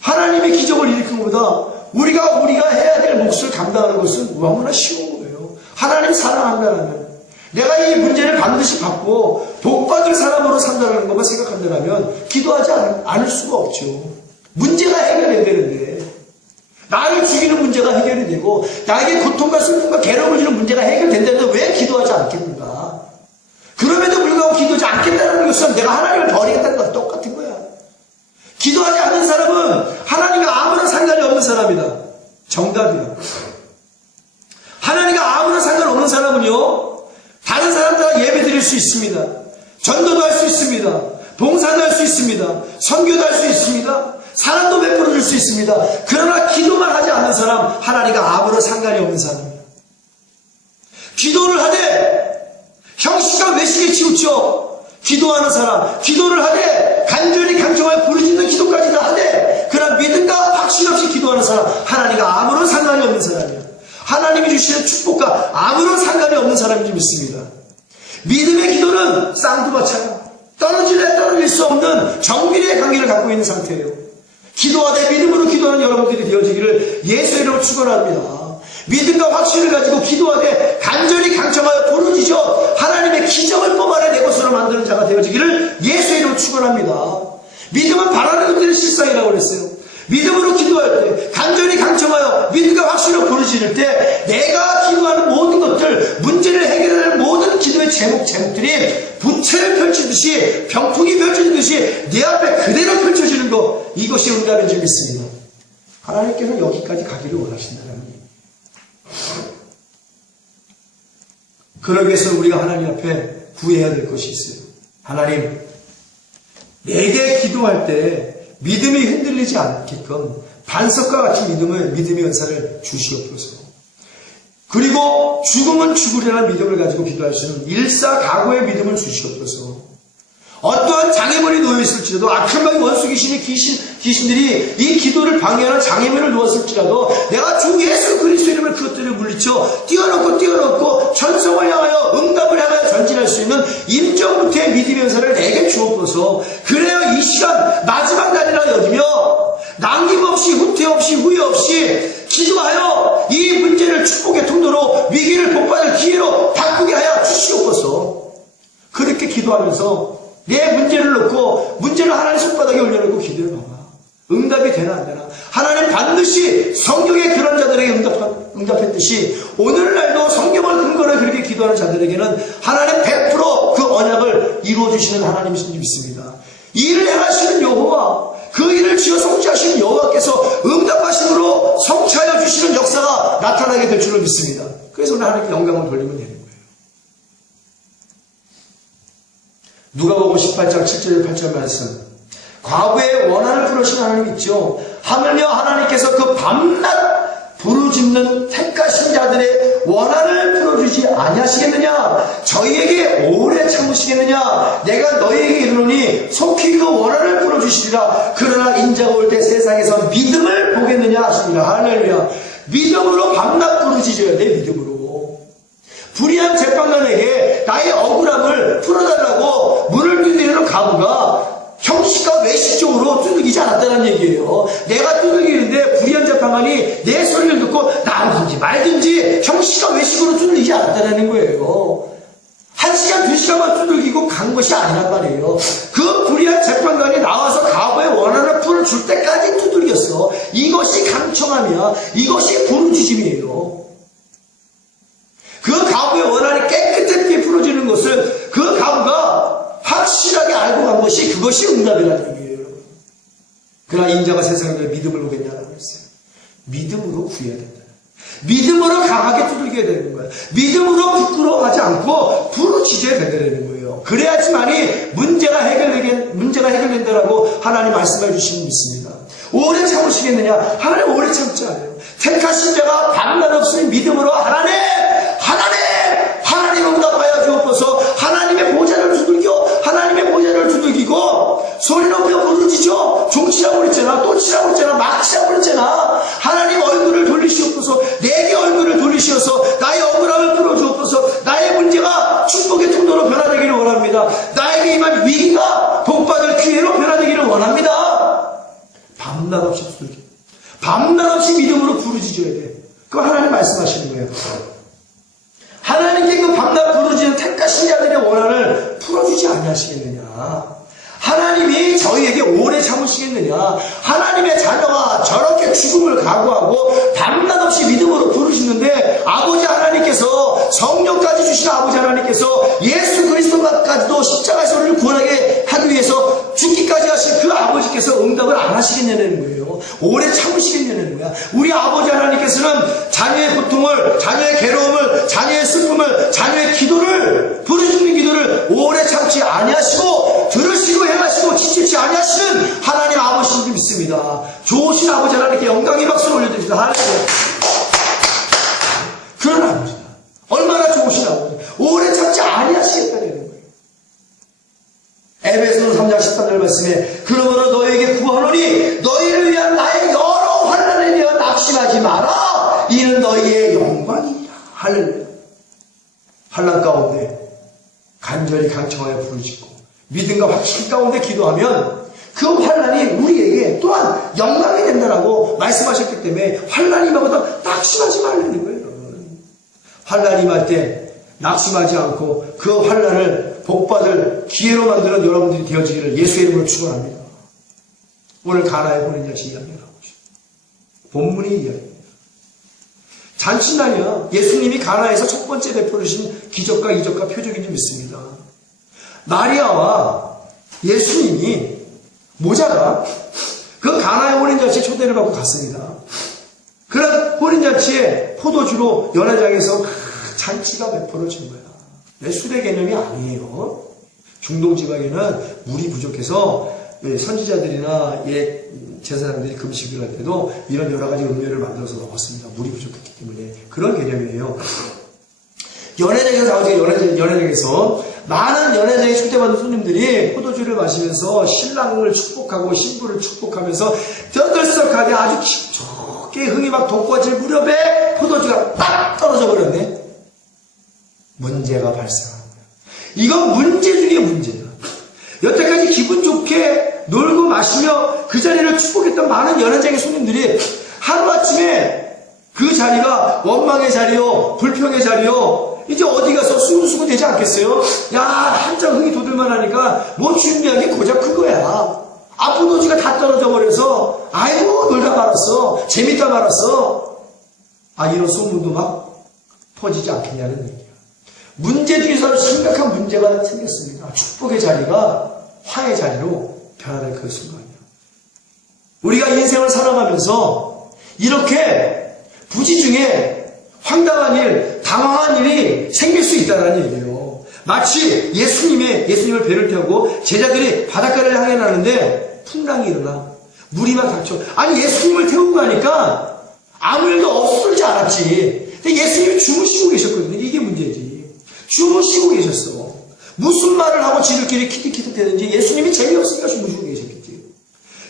하나님의 기적을 일으키는 것보다 우리가 해야 될 몫을 감당하는 것은 너무나 쉬운 거예요. 하나님 사랑한다면 내가 이 문제를 반드시 받고 복받을 사람으로 산다는 것만 생각한다면 기도하지 않을 수가 없죠. 문제가 해결해야 되는데 나를 죽이는 문제가 해결이 되고 나에게 고통과 슬픔과 괴로움을 주는 문제가 해결된다는데 왜 기도하지 않겠는가? 그럼에도 불구하고 기도하지 않겠다는 것은 내가 하나님을 버리겠다는 것과 똑같은 거야. 기도하지 않는 사람은 하나님과 아무런 상관이 없는 사람이다. 정답이야. 하나님과 아무런 상관없는 사람은요, 다른 사람들과 예배 드릴 수 있습니다. 전도도 할 수 있습니다. 봉사도 할 수 있습니다. 선교도 할 수 있습니다. 사랑도 베풀어 줄 수 있습니다. 그러나 기도만 하지 않는 사람, 하나님과 아무런 상관이 없는 사람입니다. 기도를 하되 형식과 외식에 치우쳐 기도하는 사람, 기도를 하되 간절히 강청하여 부르짖는 기도까지 다 하되 그러나 믿음과 확신 없이 기도하는 사람, 하나님과 아무런 상관이 없는 사람이에요. 하나님이 주시는 축복과 아무런 상관이 없는 사람인 줄 믿습니다. 믿음의 기도는 쌍두마차야. 떨어질래 떨어질 수 없는 정밀의 관계를 갖고 있는 상태예요. 기도하되 믿음으로 기도하는 여러분들이 되어지기를 예수의 이름으로 축원합니다. 믿음과 확신을 가지고 기도하되 간절히 강청하여 부르짖어 하나님의 기적을 뽑아내 내 것으로 만드는 자가 되어지기를 예수의 이름으로 축원합니다. 믿음은 바라는 것들의 실상이라고 그랬어요. 믿음으로 기도할 때, 간절히 강청하여 믿음과 확신으로 부르짖을 때 내가 기도하는 모든 것들, 문제를 해결하는 모든 기도의 제목들이 부채를 펼치듯이, 병풍이 펼쳐지듯이 내 앞에 그대로 펼쳐지는 것, 이것이 응답인 줄 믿습니다. 하나님께서 여기까지 가기를 원하신다는 겁니다. 그러기 위해서 우리가 하나님 앞에 구해야 될 것이 있어요. 하나님, 내게 기도할 때 믿음이 흔들리지 않게끔 반석과 같은 믿음의 은사를 주시옵소서. 그리고 죽으면 죽으려는 믿음을 가지고 기도할 수 있는 일사각오의 믿음을 주시옵소서. 어떠한 장애물이 놓여있을지라도 악한 원수 귀신들이 이 기도를 방해하는 장애물을 놓았을지라도 내가 주 예수 그리스도 이름을 그것들을 물리쳐 뛰어넘고 천성을 향하여 응답을 향하여 전진할 수 있는 임정부터의 믿음의 은사를 내게 주옵소서. 그래야 이 시간 마지막 날이라 여기며 남김없이 후퇴 없이 후회 없이 기도하여 이 문제를 축복의 통로로 위기를 복받을 기회로 바꾸게 하여 주시옵소서. 그렇게 기도하면서 내 문제를 놓고 문제를 하나님 손바닥에 올려놓고 기도를 봐봐. 응답이 되나 안 되나. 하나님 반드시 성경의 그런 자들에게 응답했듯이 오늘날도 성경을 근거로 그렇게 기도하는 자들에게는 하나님 100% 그 언약을 이루어주시는 하나님이신 줄 믿습니다. 일을 행하시는 여호와, 그 일을 지어 성취하시는 여호와께서 응답하심으로 성취하여 주시는 역사가 나타나게 될 줄을 믿습니다. 그래서 오늘 하나님께 영광을 돌리면 되는 거예요. 누가복음 18장 7절 8절 말씀. 과거에 원한을 풀으신 하나님 있죠. 하물며 하나님께서 그 밤낮 부르짖는 택하신 자들의 원한을 풀어주지 아니하시겠느냐? 저희에게 오래 참으시겠느냐? 내가 너희에게 이르노니 속히 그 원한을 풀어주시리라. 그러나 인자가 올 때 세상에서 믿음을 보겠느냐 하시니라. 할렐루야. 믿음으로 밤낮 부르짖어야 돼. 믿음으로. 불의한 재판관에게 나의 억울함을 풀어달라고 문을 두드리는 가부가 형식과 외식적으로 두들기지 않았다는 얘기예요. 내가 두들기는데 불의한 재판관이 내 소리를 듣고 나오든지 말든지 형식과 외식으로 두들기지 않았다는 거예요. 1시간, 2시간만 두들기고 간 것이 아니란 말이에요. 그 불의한 재판관이 나와서 가부의 원한을 풀어줄 때까지 두들겼어. 이것이 강청함이야. 이것이 부르짖음이에요. 그 가부의 원한이 깨끗하게 풀어지는 것을 그 가부가 확실하게 알고 간 것이 그것이 응답이라는 얘기예요. 여러분. 그러나 인자가 세상에 믿음을 보겠냐라고 했어요. 믿음으로 구해야 된다. 믿음으로 강하게 두들겨야 되는 거예요. 믿음으로 부끄러워하지 않고 부르짖어야 된다는 거예요. 그래야지만이 문제가 해결된다라고 하나님 말씀해 주시는 믿습니다. 오래 참으시겠느냐? 하나님 오래 참지 않아요. 택하신 자가 밤낮 없으니 믿음으로 하나님 응답하여 주옵소서. 하나님의 보좌를 두들기고 소리 높여 부르짖어. 종치라고 그랬잖아. 또 치라고 그랬잖아. 막 치라고 그랬잖아. 하나님 얼굴을 돌리시옵소서. 내게 얼굴을 돌리시어서 나의 억울함을 풀어주옵소서. 나의 문제가 축복의 통로로 변화되기를 원합니다. 나에게 임한 위기가 복받을 기회로 변화되기를 원합니다. 밤낮 없이 두들겨. 밤낮 없이 믿음으로 부르짖어야 돼. 그거 하나님 말씀하시는 거예요. 하나님께 그 밤낮 부르짖는 택하신 자들의 원한을 풀어주지 아니하시겠느냐? 하나님이 저희에게 오래 참으시겠느냐? 하나님의 자녀가 저렇게 죽음을 각오하고 밤낮 없이 믿음으로 부르짖는데 아버지 하나님께서 성령까지 주신 아버지 하나님께서 예수 그리스도까지도 십자가에서 우리를 구원하게 하기 위해서 죽기까지 하신 그 아버지께서 응답을 안 하시겠냐는 거예요. 오래 참으시겠냐는 거야. 우리 아버지 하나님께서는 자녀의 고통을, 자녀의 괴로움을, 자녀의 슬픔을, 자녀의 기도를, 부르짖는 기도를 오래 참고 잡지 아니하시고 들으시고 행하시고 지체치 아니하시는 하나님 아버지인 줄 믿습니다. 좋으신 아버지 하나님께 영광의 박수를 올려드립니다. 할렐루야. 그런 아버지다. 얼마나 좋으신 아버지. 오래 참지 아니하시겠다는 거예요. 에베소서 3장 13절 말씀에 그러므로 너에게 구하노니 너희를 위한 나의 여러 환난에 대하여 낙심하지 마라. 이는 너희의 영광이니라. 할렐루야. 환난 가운데 간절히 강청하여 부르짖고 믿음과 확신 가운데 기도하면 그 환난이 우리에게 또한 영광이 된다라고 말씀하셨기 때문에 환난이 임하거든 낙심하지 말라는 거예요. 환난이 임할 때 낙심하지 않고 그 환난을 복받을 기회로 만드는 여러분들이 되어지기를 예수의 이름으로 축원합니다. 오늘 가나의 혼인잔치 이야기를 하고 있습니다. 본문의 이야기입니다. 잔치나냐 예수님이 가나에서 첫 번째 베풀으신 기적과 이적과 표적인 줄 믿습니다. 마리아와 예수님이 모자가 그 가나의 혼인잔치에 초대를 받고 갔습니다. 그런 혼인잔치에 포도주로 연회장에서 잔치가 베풀어진 거야. 내 수레 개념이 아니에요. 중동 지방에는 물이 부족해서 선지자들이나 옛 제사장들이 금식을 할 때도 이런 여러 가지 음료를 만들어서 먹었습니다. 물이 부족했기 때문에. 그런 개념이에요. 연회장에서 많은 연회장에 초대받은 손님들이 포도주를 마시면서 신랑을 축복하고 신부를 축복하면서 떠들썩하게 아주 깊게 흥이 막 돋궈질 무렵에 포도주가 딱 떨어져 버렸네. 문제가 발생한 거야. 이건 문제 중에 문제야. 여태까지 기분 좋게 놀고 마시며 그 자리를 축복했던 많은 연회장의 손님들이 하루아침에 그 자리가 원망의 자리요, 불평의 자리요, 이제 어디 가서 수군수군 되지 않겠어요? 야, 한참 흥이 돋을만 하니까 뭐 준비한 게 고작 그거야. 포도주가 다 떨어져 버려서 아이고 놀다 말았어. 재밌다 말았어. 이런 소문도 막 퍼지지 않겠냐는 얘기야. 문제 중에서 심각한 문제가 생겼습니다. 축복의 자리가 화의 자리로 변화될 그 순간이야. 우리가 인생을 살아가면서 이렇게 부지 중에 황당한 일, 당황한 일이 생길 수 있다는 얘기예요. 마치 예수님을 배를 태우고 제자들이 바닷가를 향해 나는데 풍랑이 일어나 물이 막 닥쳐. 예수님을 태우고 가니까 아무 일도 없을 줄 알았지. 근데 예수님이 주무시고 계셨거든요. 이게 문제지. 주무시고 계셨어. 무슨 말을 하고 지들끼리 키득키득 대든지 예수님이 재미없으니까 주무시고 계셨겠지.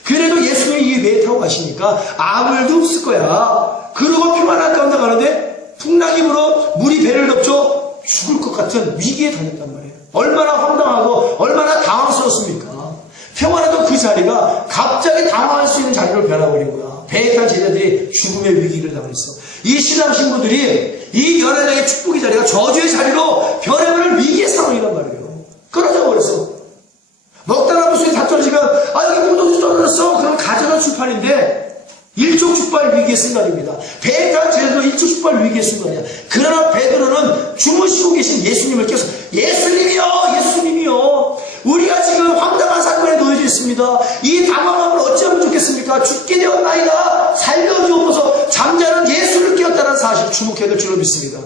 그래도 예수님이 이 배에 타고 가시니까 아무 일도 없을 거야. 그러고 평안한 가운데 가는데 풍랑이 불어 물이 배를 덮쳐 죽을 것 같은 위기에 다녔단 말이에요. 얼마나 황당하고 얼마나 당황스럽습니까? 평안하던 그 자리가 갑자기 당황할 수 있는 자리로 변해버린 거야. 배에 탄 제자들이 죽음의 위기를 당했어. 이 신앙 신부들이 이 연회장의 축복의 자리가 저주의 자리로 변해버릴 위기의 상황이란 말이에요. 끊어져 버렸어. 먹다가 무슨 다 떨어지면 여기 포도주 떨어졌어. 그럼 가져다 출판인데 일촉즉발 위기의 순간입니다. 배에 탄 제자도 일촉즉발 위기의 순간이야. 그러나 베드로는 주무시고 계신 예수님을 깨서 예수님이요 우리가 지금 황당한 사건에 놓여져 있습니다. 이 당황함을 어찌하면 좋겠습니까? 죽게 되었나이다. 살려주옵소서. 잠자는 예수를 깨웠다는 사실 주목해야 될 줄로 믿습니다.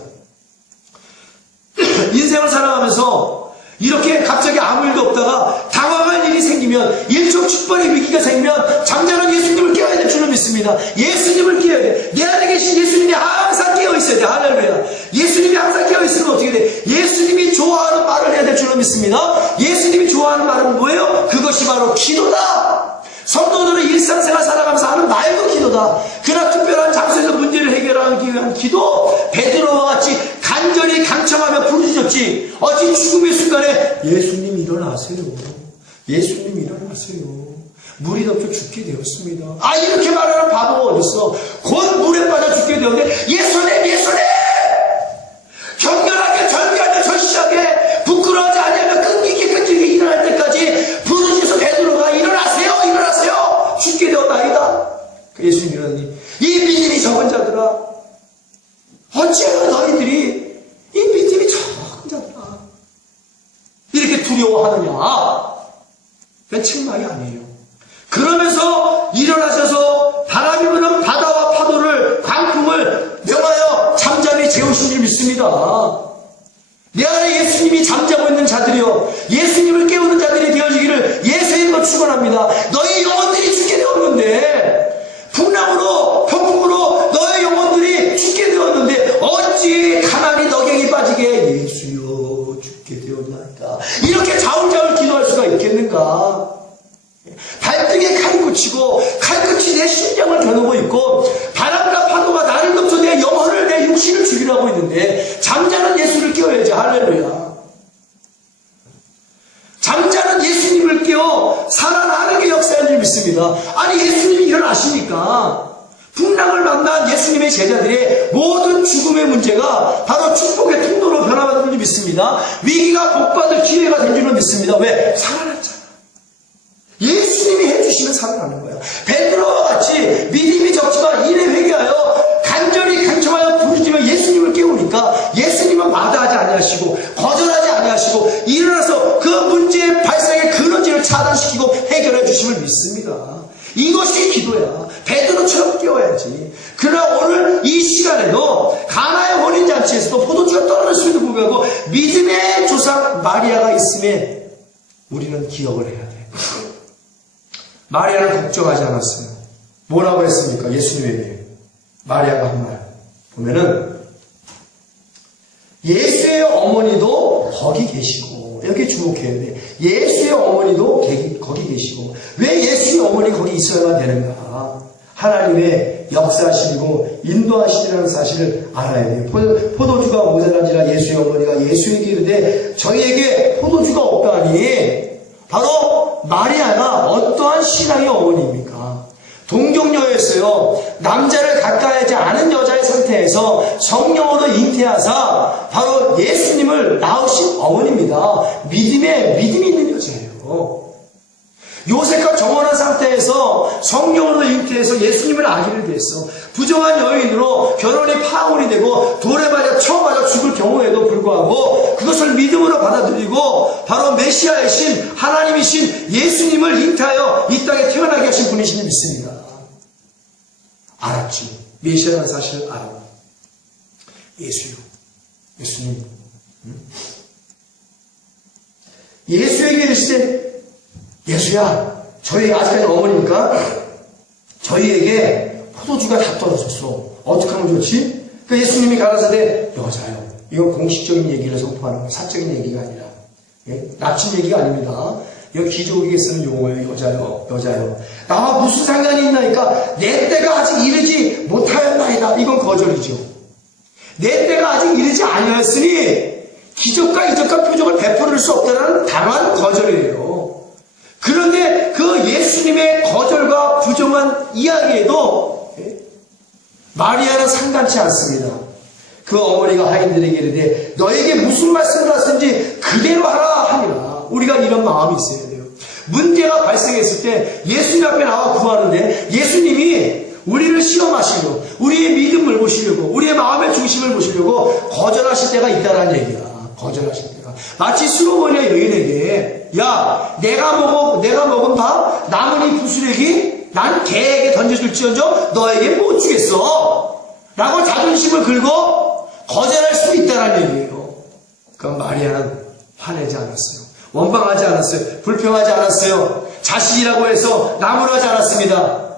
인생을 살아가면서 이렇게 갑자기 아무 일도 없다가 당황한 일이 생기면 일촉즉발의 위기가 생기면 잠자는 예수님을 깨워야 될 줄로 믿습니다. 예수님을 깨워야 돼. 내 안에 계신 예수님이 항상 깨어있어야 돼. 할렐루야. 예수님이 항상 깨어있으면 어떻게 돼? 예수님이 좋아하는 말을 해야 될 줄로 믿습니다. 예수님이 좋아하는 말은 뭐예요? 그것이 바로 기도다. 성도들은 일상생활 살아가면서 하는 말도 기도다. 그러나 특별한 장소에서 문제를 해결하기 위한 기도, 베드로와 같이 간절히 강청하며 부르짖었지. 어찌 죽음의 순간에 예수님 일어나세요. 예수님 일어나세요. 물이 덮여 죽게 되었습니다. 이렇게 말하는 바보가 어딨어. 곧 물에 빠져 죽게 되었는데 예수님 격렬하게 절규하며 절시하게 부끄러워하지 않으며 끈기게 일어날 때까지 부르짖어서 베드로가 일어나세요 죽게 되었나이다. 예수님 일어나니 이 믿음이 적은 자들아 어찌하여 너희들이 이 믿음이 적은 자들아 이렇게 두려워하느냐. 그건 책망이 아니에요. 그러면서 일어나셔서 바람이 부는 바다와 파도를 광풍을 명하여 잠잠히 재우신 줄 믿습니다. 내 안에 예수님이 잠자고 있는 자들이요, 예수님을 깨우는 자들이 되어지기를 예수의 이름으로 축원합니다. 너희 영혼들이 죽게 되었는데, 풍랑으로 병풍으로 너의 영혼들이 죽게 되었는데 어찌 가만히 너경이 빠지게 예수여 죽게 되었나이까, 이렇게 자울자울 기도할 수가 있겠는가? 발등에 칼이 꽂히고 칼끝이 내 심장을 겨누고 있고 바람과 파도가 나를 덮쳐 내 영혼을, 내 육신을 죽이려 하고 있는데 잠자는 예수를 깨워야지. 할렐루야. 잠자는 예수님을 깨워 살아나는 게 역사인 줄 믿습니다. 아니, 예수님이 일어나시니까 풍랑을 만난 예수님의 제자들의 모든 죽음의 문제가 바로 축복의 통로로 변화받은 줄 믿습니다. 위기가 복받을 기회가 된 줄로 믿습니다. 왜? 살아났잖아. 예수님이 해주시면 살아나는 거야. 베드로와 같이 믿음이 적지만 일에 회개하여 간절히 간청하여 부르짖으며 예수님을 깨우니까 예수님은 마다하지 아니하시고 거절하지 아니하시고 일어나서 그 문제의 발생의 근원지를 차단시키고 해결해 주심을 믿습니다. 이것이 기도야. 베드로처럼 깨워야지. 그러나 오늘 이 시간에도 가나의 혼인잔치에서도 포도주가 떨어졌음에도 불구하고 믿음의 조상 마리아가 있음에 우리는 기억을 해야 돼. 마리아는 걱정하지 않았어요. 뭐라고 했습니까? 예수님에게 마리아가 한 말 보면은 예수의 어머니도 거기 계시고, 이렇게 주목해야 돼. 예수의 어머니도 거기 계시고. 왜 예수의 어머니 거기 있어야만 되는가? 하나님의 역사하시고 인도하시리라는 사실을 알아야 돼요. 포도주가 모자란지라 예수의 어머니가 예수에게 이르되 저희에게 포도주가 없다니. 바로 마리아가 어떠한 신앙의 어머니입니까? 동정녀였어요. 남자를 가까이 하지 않은 여자의 상태에서 성령으로 잉태하사 바로 예수님을 낳으신 어머니입니다. 믿음이 있는 여자예요. 요셉과 정혼한 상태에서 성령으로 잉태해서 예수님을 낳기를 됐어. 부정한 여인으로 결혼이 파혼이 되고 돌에 맞아 처음 맞아 죽을 경우에도 불구하고 그것을 믿음으로 받아들이고 바로 메시아이신 하나님이신 예수님을 잉태하여 이 땅에 태어나게 하신 분이신 줄 믿습니다. 알았지. 메시아라는 사실을 알아. 예수님. 예수에게 이르시되 예수야, 저희 아직까지 어머니니까 저희에게 포도주가 다 떨어졌어. 어떻게 하면 좋지? 그 예수님이 가라사대 여자요. 이건 공식적인 얘기를 선포하는 거예요. 사적인 얘기가 아니라. 납치 얘기가 아닙니다. 이거 기족에게 쓰는 용어예요. 여자요. 나와 무슨 상관이 있나니까 내 때가 아직 이르지 못하였나이다. 이건 거절이죠. 내 때가 아직 이르지 아니하였으니 기적과 이적과 표적을 베풀을 수 없다는 단호한 거절이에요. 그런데 그 예수님의 거절과 부정한 이야기에도 마리아는 상관치 않습니다. 그 어머니가 하인들에게 이르되 너에게 무슨 말씀을 하셨는지 그대로 하라 하니라. 우리가 이런 마음이 있어야 돼요. 문제가 발생했을 때 예수님 앞에 나와 구하는데 예수님이 우리를 시험하시고 우리의 믿음을 보시려고 우리의 마음의 중심을 보시려고 거절하실 때가 있다는 얘기야. 거절하실 때가. 마치 수로보니아 여인에게 야 내가 먹은 밥 남은 이 부스레기 난 개에게 던져줄지언정 너에게 못 주겠어 라고 자존심을 긁고 거절할 수 있다는 얘기예요. 그럼 마리아는 화내지 않았어요. 원망하지 않았어요. 불평하지 않았어요. 자신이라고 해서 나무라지 않았습니다.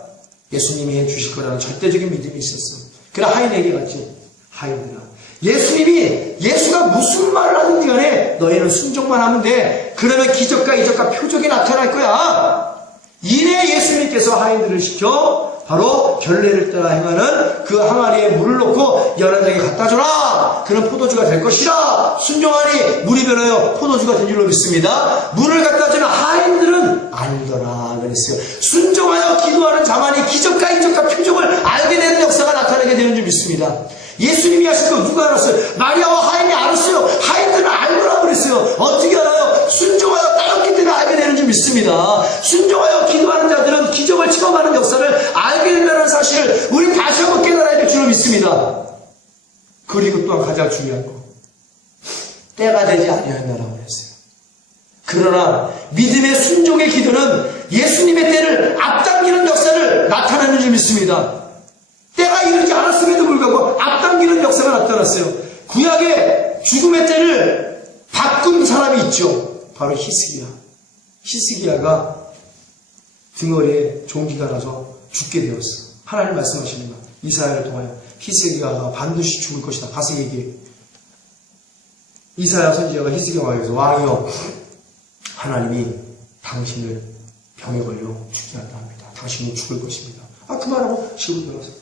예수님이 해주실 거라는 절대적인 믿음이 있었어. 그래 하인에게 갔지. 하인들아 예수가 무슨 말을 하든지 간에 너희는 순종만 하면 돼. 그러면 기적과 이적과 표적이 나타날 거야. 이내 예수님께서 하인들을 시켜 바로 결례를 따라 행하는 그 항아리에 물을 넣고 연한장에 갖다 줘라. 그런 포도주가 될 것이라. 순종하니 물이 변하여 포도주가 된 줄로 믿습니다. 물을 갖다 주는 하인들은 알더라 그랬어요. 순종하여 기도하는 자만이 기적과 이적과 표적을 알게 되는 역사가 나타나게 되는 줄 믿습니다. 예수님이 하실 거 누가 알았어요? 마리아와 하인이 알았어요. 하인들은 알더라 그랬어요. 어떻게 알아요? 순종하여 따랐기 때문에 알게 되는 줄 믿습니다. 순종하여 기도하는 자들은 기적을 체험하는 역사를 알게 된다는 사실을 우리 다시 한번 깨달아야 될 줄로 믿습니다. 그리고 또한 가장 중요한 거 때가 되지 아니하였나라고 그랬어요. 그러나 믿음의 순종의 기도는 예수님의 때를 앞당기는 역사를 나타내는 줄 믿습니다. 때가 이르지 않았음에도 불구하고 앞당기는 역사가 나타났어요. 구약의 죽음의 때를 바꾼 사람이 있죠. 바로 히스기야. 히스기야가 등허리에 종기가 나서 죽게 되었어. 하나님 말씀하시는 것. 이사야를 통하여 히스기야가 반드시 죽을 것이다. 가서 얘기해. 이사야 선지자가 히스기야 왕에서 왕이여, 하나님이 당신을 병에 걸려 죽게 한다 합니다. 당신은 죽을 것입니다. 그 말하고 집으로 들어갔어요.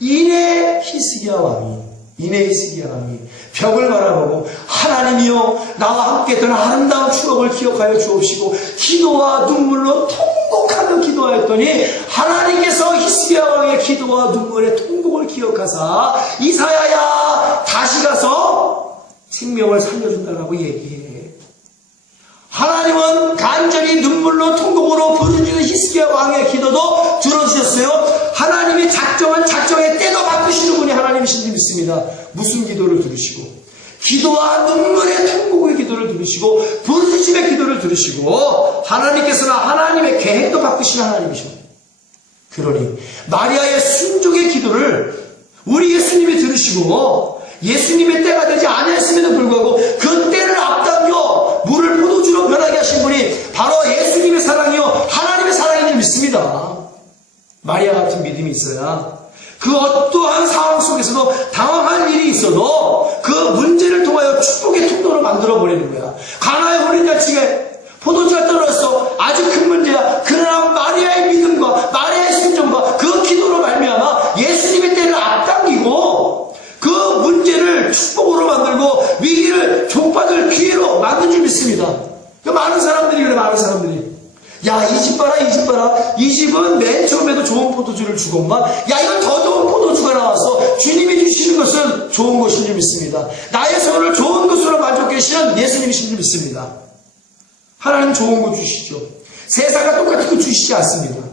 이내 히스기야 왕이 벽을 바라보고 하나님이여, 나와 함께 했던 아름다운 추억을 기억하여 주옵시고 기도와 눈물로 통곡하며 기도하였더니 하나님께서 히스기야 왕의 기도와 눈물의 통곡을 기억하사 이사야야 다시 가서 생명을 살려준다라고 얘기해. 하나님은 간절히 눈물로 통곡으로 부르짖는 히스기야 왕의 기도도 들어주셨어요. 하나님이 작정한 작정의 때도 바꾸시는 분이 하나님이신 줄 믿습니다. 무슨 기도를 들으시고, 기도와 눈물의 통곡의 기도를 들으시고, 부르짖음의 기도를 들으시고, 하나님께서는 하나님의 계획도 바꾸시는 하나님이십니다. 그러니 마리아의 순종의 기도를 우리 예수님이 들으시고, 예수님의 때가 되지 않았음에도 불구하고 그 때를 앞당겨 물을 포도주로 변하게 하신 분이 바로 예수님의 사랑이요 하나님의 사랑인 줄 믿습니다. 마리아 같은 믿음이 있어야 그 어떠한 상황 속에서도 당황한 일이 있어도 그 문제를 통하여 축복의 통로로 만들어버리는 거야. 가나의 혼인잔치에 포도주가 떨어졌어. 아주 큰 문제야. 그러나 마리아의 믿음과 마리아의 순종과 그 기도로 말미암아 예수님의 때를 앞당기고 그 문제를 축복으로 만들고 위기를 족받을 기회로 만든 줄 믿습니다. 많은 사람들이 그래. 많은 사람들이 야, 이 집 봐라, 이 집 봐라. 이 집은 맨 처음에도 좋은 포도주를 주건만, 야, 이건 더 좋은 포도주가 나왔어. 주님이 주시는 것은 좋은 것인 줄 믿습니다. 나의 소원을 좋은 것으로 만족해 주시는 예수님이신 줄 믿습니다. 하나님 좋은 거 주시죠. 세상과 똑같은 거 주시지 않습니다.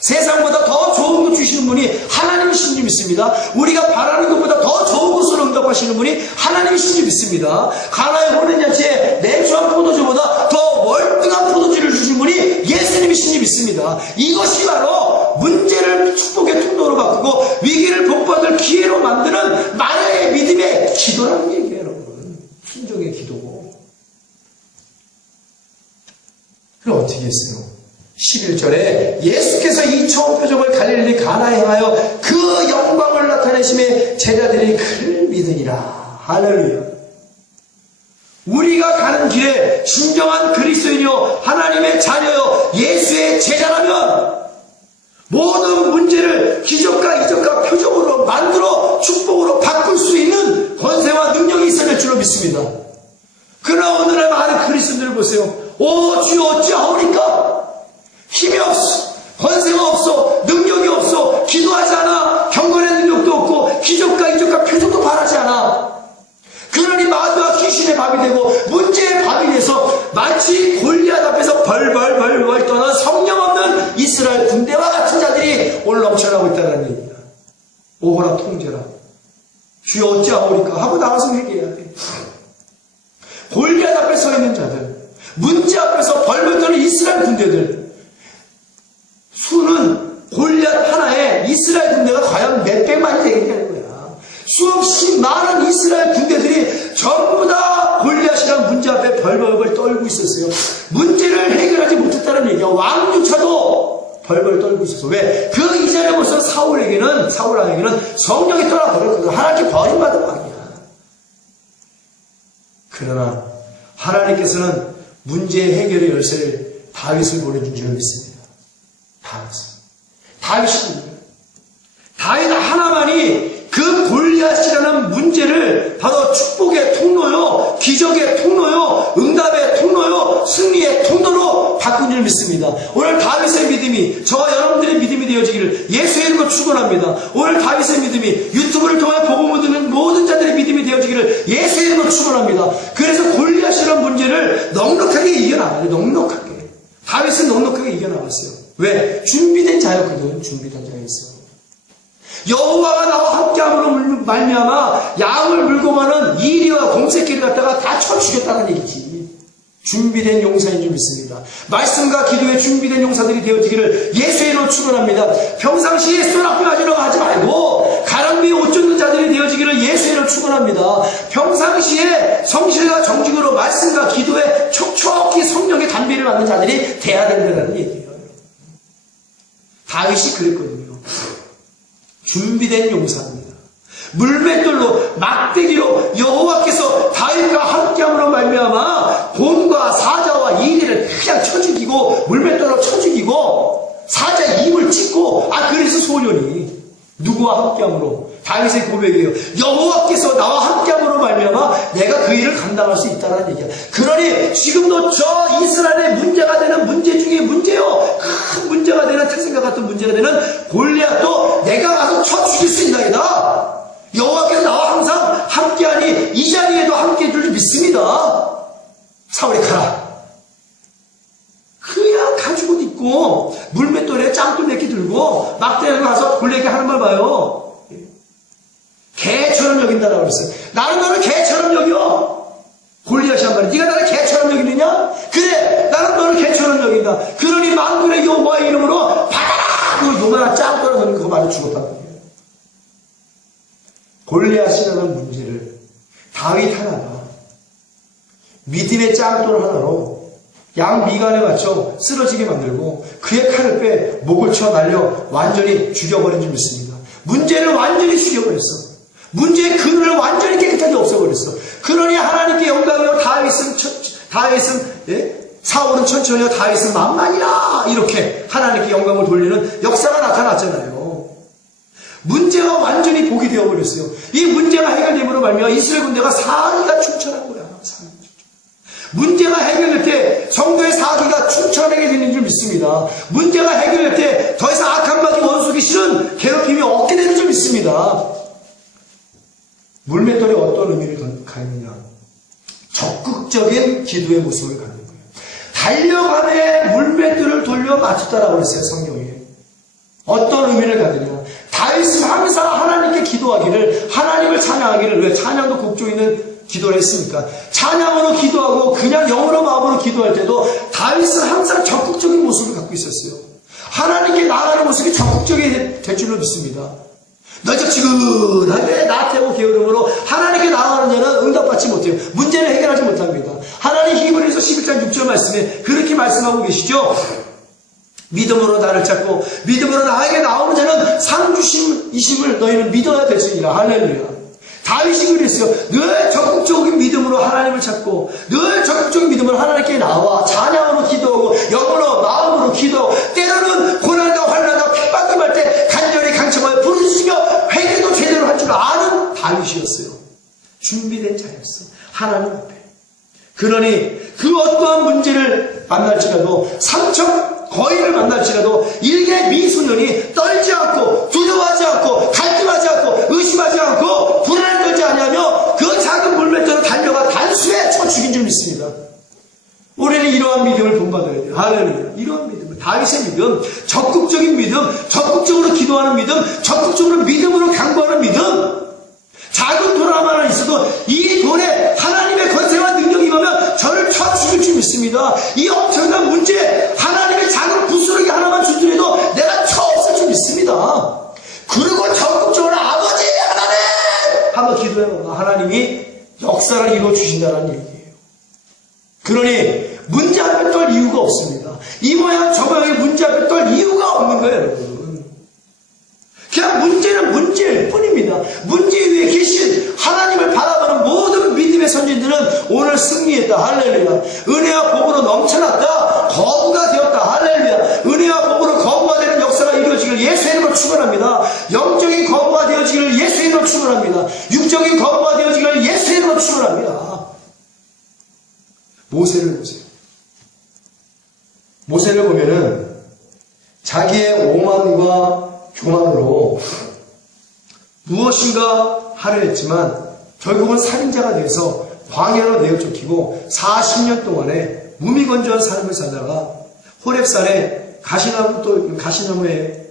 세상보다 더 좋은 거 주시는 분이 하나님이신 줄 믿습니다. 우리가 바라는 것보다 더 좋은 것으로 응답하시는 분이 하나님이신 줄 믿습니다. 가나의 혼인잔치에 냉수한 포도주보다 더 월등한 포도주를 주신 분이 예수님이신 줄 믿습니다. 이것이 바로 문제를 축복의 통로로 바꾸고 위기를 복받을 기회로 만드는 마리아의 믿음의 기도라는 얘기예요, 여러분. 순종의 기도고. 그럼 어떻게 했어요? 11절에 예수께서 이 처음 표적을 갈릴리 가나에 행하여 그 영광을 나타내심에 제자들이 그를 믿으니라. 할렐루야. 우리가 가는 길에 진정한 그리스도인이요 하나님의 자녀요 예수의 제자라면 모든 문제를 기적과 이적과 표적으로 만들어 축복으로 바꿀 수 있는 권세와 능력이 있어야 될 줄로 믿습니다. 그러나 오늘날 많은 그리스도인들을 보세요. 오 주여 어찌하오리까? 힘이 없어, 권세가 없어, 능력이 없어, 기도하지 않아, 경건의 능력도 없고 기적과 이적과 표적도 바라지 않아. 그러니 마귀와 귀신의 밥이 되고 문제의 밥이 돼서 마치 골리앗 앞에서 벌벌 떠난 성령 없는 이스라엘 군대와 같은 자들이 오늘 넘쳐나고 있다는 얘기야. 오호라 통제라. 주여 어찌하오리까 하고 나가서 회개해야 돼. 골리앗 앞에 서 있는 자들, 문제 앞에서 벌벌 떠는 이스라엘 군대들, 수는 골리앗 하나에 이스라엘 군대가 과연 몇백만이 되겠냐는 거야. 수없이 많은 이스라엘 군대들이 전부 다 골리앗이란 문제 앞에 벌벌 떨고 있었어요. 문제를 해결하지 못했다는 얘기야. 왕조차도 벌벌 떨고 있었어. 왜? 그 이전에 벌써 사울 왕에게는 성령이 떠나버렸거든. 하나님께 버림받은 왕이야. 그러나 하나님께서는 문제의 해결의 열쇠를 다윗을 보내준 줄 믿습니다. 다윗 하나만이 그 골리앗이라는 문제를 바로 축복의 통로요, 기적의 통로요, 응답의 통로요, 승리의 통로로 바꾼 줄 믿습니다. 오늘 다윗의 믿음이 저와 여러분들의 믿음이 되어지기를 예수의 이름으로 축원합니다. 오늘 다윗의 믿음이 유튜브를 통해 복음을 듣는 모든 자들의 믿음이 되어지기를 예수의 이름으로 축원합니다. 그래서 골리앗이라는 문제를 넉넉하게 이겨나가요. 넉넉하게. 다윗은 넉넉하게 이겨나갔어요. 왜? 준비된 자였거든. 준비된 자였어. 여호와가 나와 함께함으로 말미암아 양을 물고 가는 이리와 공새끼를 갖다가 다 쳐 죽였다는 얘기지. 준비된 용사인 줄 믿습니다. 말씀과 기도에 준비된 용사들이 되어지기를 예수의 이름으로 축원합니다. 평상시에 쏘나꾸나지러 하지 말고 가랑비에 옷 젖는 자들이 되어지기를 예수의 이름으로 축원합니다. 평상시에 성실과 정직으로 말씀과 기도에 촉촉히 성령의 담비를 받는 자들이 돼야 된다는 얘기예요. 다윗이 그랬거든요. 준비된 용사입니다. 물맷돌로 막대기로 여호와께서 다윗과 함께함으로 말미암아 곰과 사자와 이리를 그냥 쳐 죽이고 물맷돌로 쳐 죽이고 사자의 입을 찢고 그래서 소년이 누구와 함께함으로 다윗의 고백이에요. 여호와께서 나와 함께함으로 말미암아 내가 그 일을 감당할 수 있다는 얘기야. 그러니 지금도 저 이스라엘의 문제가 되는 문제 중에 문제요. 큰 문제가 되는 태생과 같은 문제가 되는 골리앗도 내가 가서 쳐 죽일 수 있나이다. 여호와께서 나와 항상 함께하니 이 자리에도 함께해 줄 줄 믿습니다. 사울이 가라. 그냥 가지고 있고 물맷돌에 짱돌 몇 개 들고 막대기로 가서 골리앗에게 하는 말 봐요. 개처럼 여긴다라고 그랬어요. 나는 너를 개처럼 여겨. 골리앗이 한 말이야. 네가 나를 개처럼 여기느냐? 그래, 나는 너를 개처럼 여긴다. 그러니 만군의 여호와의 이름으로 받아라. 그 요만한 짱돌을 너는 그거 맞아 죽었다는 거예요. 골리앗이라는 문제를 다윗 하나가 믿음의 짱돌 하나로 양 미간에 맞춰 쓰러지게 만들고 그의 칼을 빼 목을 쳐 날려 완전히 죽여버린 줄 믿습니다. 문제를 완전히 죽여버렸어. 문제의 근원을 완전히 깨끗하게 없애버렸어. 그러니 하나님께 영광이요 사울은 천천히요 다윗은 만만이라 이렇게 하나님께 영광을 돌리는 역사가 나타났잖아요. 문제가 완전히 복이 되어버렸어요. 이 문제가 해결됨으로 말미암아 이스라엘 군대가 사기가 충천한 거야. 문제가 해결될 때 성도의 사기가 충천하게 되는 줄 믿습니다. 문제가 해결될 때 더 이상 악한 마귀 원수기 싫은 괴롭힘이 없게 되는 줄 믿습니다. 물맷돌이 어떤 의미를 갖느냐? 적극적인 기도의 모습을 갖는 거예요. 달려가네 물맷돌을 돌려 맞췄다라고 했어요, 성경에. 어떤 의미를 갖느냐? 다윗은 항상 하나님께 기도하기를, 하나님을 찬양하기를, 왜 찬양도 곡조 있는 기도를 했으니까 찬양으로 기도하고 그냥 영으로 마음으로 기도할 때도 다윗은 항상 적극적인 모습을 갖고 있었어요. 하나님께 나아가는 모습이 적극적이 될 줄로 믿습니다. 널쩍지근하게 나태하고 게으름으로 하나님께 나아가는 자는 응답받지 못해요. 문제를 해결하지 못합니다. 하나님 히브리서 11장 6절 말씀에 그렇게 말씀하고 계시죠. 믿음으로 나를 찾고 믿음으로 나에게 나오는 자는 상주심이심을 너희는 믿어야 되지니라. 할렐루야. 다윗이 그랬어요. 늘 적극적인 믿음으로 하나님을 찾고 늘 적극적인 믿음으로 하나님께 나와 찬양으로 기도하고 영으로 마음으로 기도하고 때로는 고난과 환난과 핍박을 때 간절히 강청하여 부르짖으며 회개도 제대로 할 줄 아는 다윗이었어요. 준비된 자였어. 하나님 앞에. 그러니 그 어떠한 문제를 만날지라도 삼척 거인을 만날지라도 일개 미소년이 떨지 않고 두려워하지 않고 갈등하지 않고 의심하지 않고 불안을 떨지 않으며 그 작은 물맷돌로 달려가 단수에 쳐 죽인 줄 믿습니다. 우리는 이러한 믿음을 본받아야 돼요. 할렐루야. 이러한 믿음, 다윗의 믿음, 적극적인 믿음, 적극적으로 기도하는 믿음, 적극적으로 믿음으로 강구하는 믿음. 작은 돌 하나만 있어도 이 돌에 하나님의 권세와 능력이 임하면 저를 쳐 죽일 줄 믿습니다. 이 엄청난 문제, 하나님의 작은 부스러기 하나만 주더라도 내가 쳐 없을 줄 믿습니다. 그리고 적극적으로 아버지 하나님 한번 기도해봐. 하나님이 역사를 이루어주신다는 얘기예요. 그러니 문제 앞에 떨 이유가 없습니다. 이 모양 저 모양의 문제 앞에 떨 이유가 없는 거예요, 여러분. 그냥 문제는 문제일 뿐입니다. 문제 위에 계신 하나님을 바라보는 모든 믿음의 선진들은 오늘 승리했다. 할렐루야. 은혜와 복으로 넘쳐났다. 거부가 되었다. 할렐루야. 은혜와 복으로 거부가 되는 역사가 이루어지길 예수의 이름으로 축원합니다. 영적인 거부가 되어지기를 예수의 이름으로 축원합니다. 육적인 거부가 되어지기를 예수의 이름으로 축원합니다. 모세를 보세요. 모세를 보면은 자기의 오만과 교만으로 무엇인가 하려 했지만 결국은 살인자가 돼서 광야로 내어쫓기고 40년 동안에 무미건조한 삶을 살다가 호렙산에 가시나무에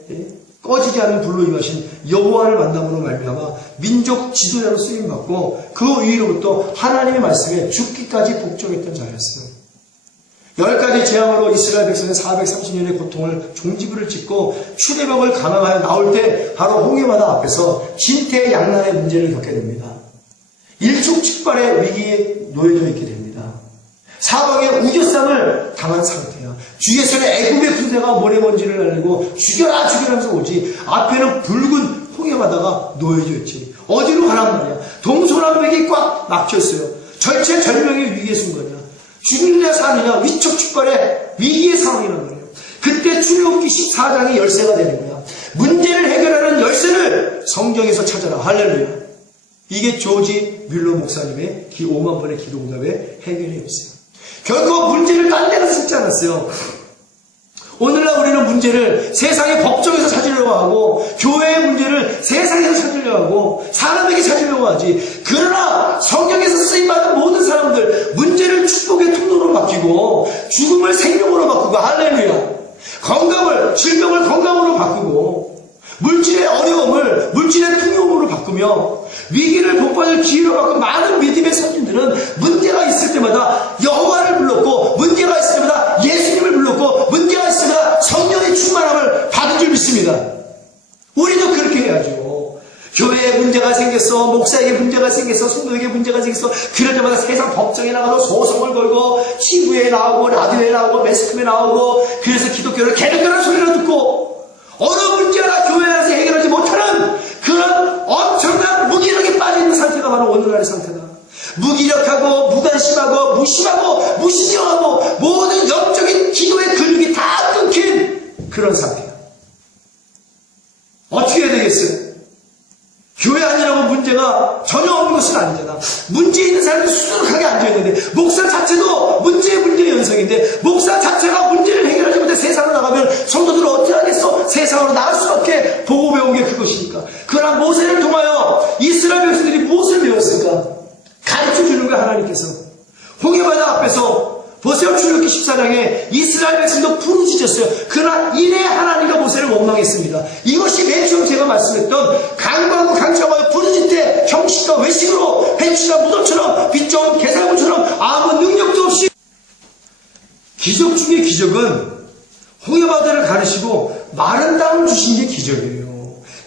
꺼지게 하는 불로 임하신 여호와를 만남으로 말미암아 민족 지도자로 쓰임받고 그 위로부터 하나님의 말씀에 죽기까지 복종했던 자였어요. 10가지 재앙으로 이스라엘 백성의 430년의 고통을 종지부를 찍고 출애굽을 감행하여 나올 때 바로 홍해바다 앞에서 진퇴양난의 문제를 겪게 됩니다. 일촉즉발의 위기에 놓여져 있게 됩니다. 사방에 우겨쌈을 당한 상태야. 주위에서는 애굽의 군대가 모래먼지를 날리고 죽여라 하면서 오지, 앞에는 붉은 홍해바다가 놓여져 있지. 어디로 가란 말이야. 동서남북이 꽉 막혀있어요. 절체절명의 위기의 순간이야. 죽느냐 사느냐 위촉즉발의 위기의 상황이란 말이에요. 그때 출애굽기 14장이 열쇠가 되는 거야. 문제를 해결하는 열쇠를 성경에서 찾아라. 할렐루야. 이게 조지 뮬러 목사님의 5만 번의 기도 응답의 해결의 열쇠예요. 결코 문제를 딴 데서 찾지 않았어요. 오늘날 우리는 문제를 세상의 법정에서 찾으려고 하고, 교회의 문제를 세상에서 찾으려고 하고, 사람에게 찾으려고 하지. 그러나 성경에서 쓰임받은 모든 사람들, 문제를 축복의 통로로 바뀌고, 죽음을 생명으로 바꾸고, 할렐루야. 건강을, 질병을 건강으로 바꾸고, 물질의 어려움을 물질의 풍요음으로 바꾸며, 위기를 복받을 기회로 바꾼 많은 믿음의 선진들은 문제가 있을 때마다 여호와를 불렀고, 문제가 있을 때마다 예수님을 불렀고, 문제가 있을 때마다 성령의 충만함을 받은 줄 믿습니다. 우리도 그렇게 해야죠. 교회에 문제가 생겼어, 목사에게 문제가 생겼어, 성도에게 문제가 생겼어. 그럴 때마다 세상 법정에 나가서 소송을 걸고, TV에 나오고, 라디오에 나오고, 매스컴에 나오고, 그래서 기독교를 개혁하는 소리를 듣고, 어느 문제나 교회 안에서 해결하지 못하는 그런 엄청난 무기력에 빠져있는 상태가 바로 오늘날의 상태다. 무기력하고, 무관심하고, 무심하고, 무신경하고, 모든 영적인 기도의 근육이 다 끊긴 그런 상태야. 어떻게 해야 되겠어요? 교회 아니라고 문제가 전혀 없는 것은 아니잖아. 문제 있는 사람이 수두룩하게 앉아있는데, 목사 자체도 문제의 연성인데, 목사 자체가 문제를 해결하지 못해 세상으로 나가면 성도들은 어떻게 하겠어? 세상으로 나갈 수 없게 보고 배운 게 그것이니까. 그러나 모세를 통하여 이스라엘 백성들이 무엇을 배웠을까? 가르쳐 주는 거야, 하나님께서. 홍해바다 앞에서 보세요. 출애굽기 14장에 이스라엘 백성도 부르짖었어요. 그러나 이내 하나님과 모세를 원망했습니다. 이것이 맨 처음 제가 말씀했던 강구하고 강청하여 부르짖되 형식과 외식으로 행치가 무덤처럼 빗정 개살구처럼 아무 능력도 없이. 기적 중의 기적은 홍해바다를 가르시고 마른 땅을 주신 게 기적이에요.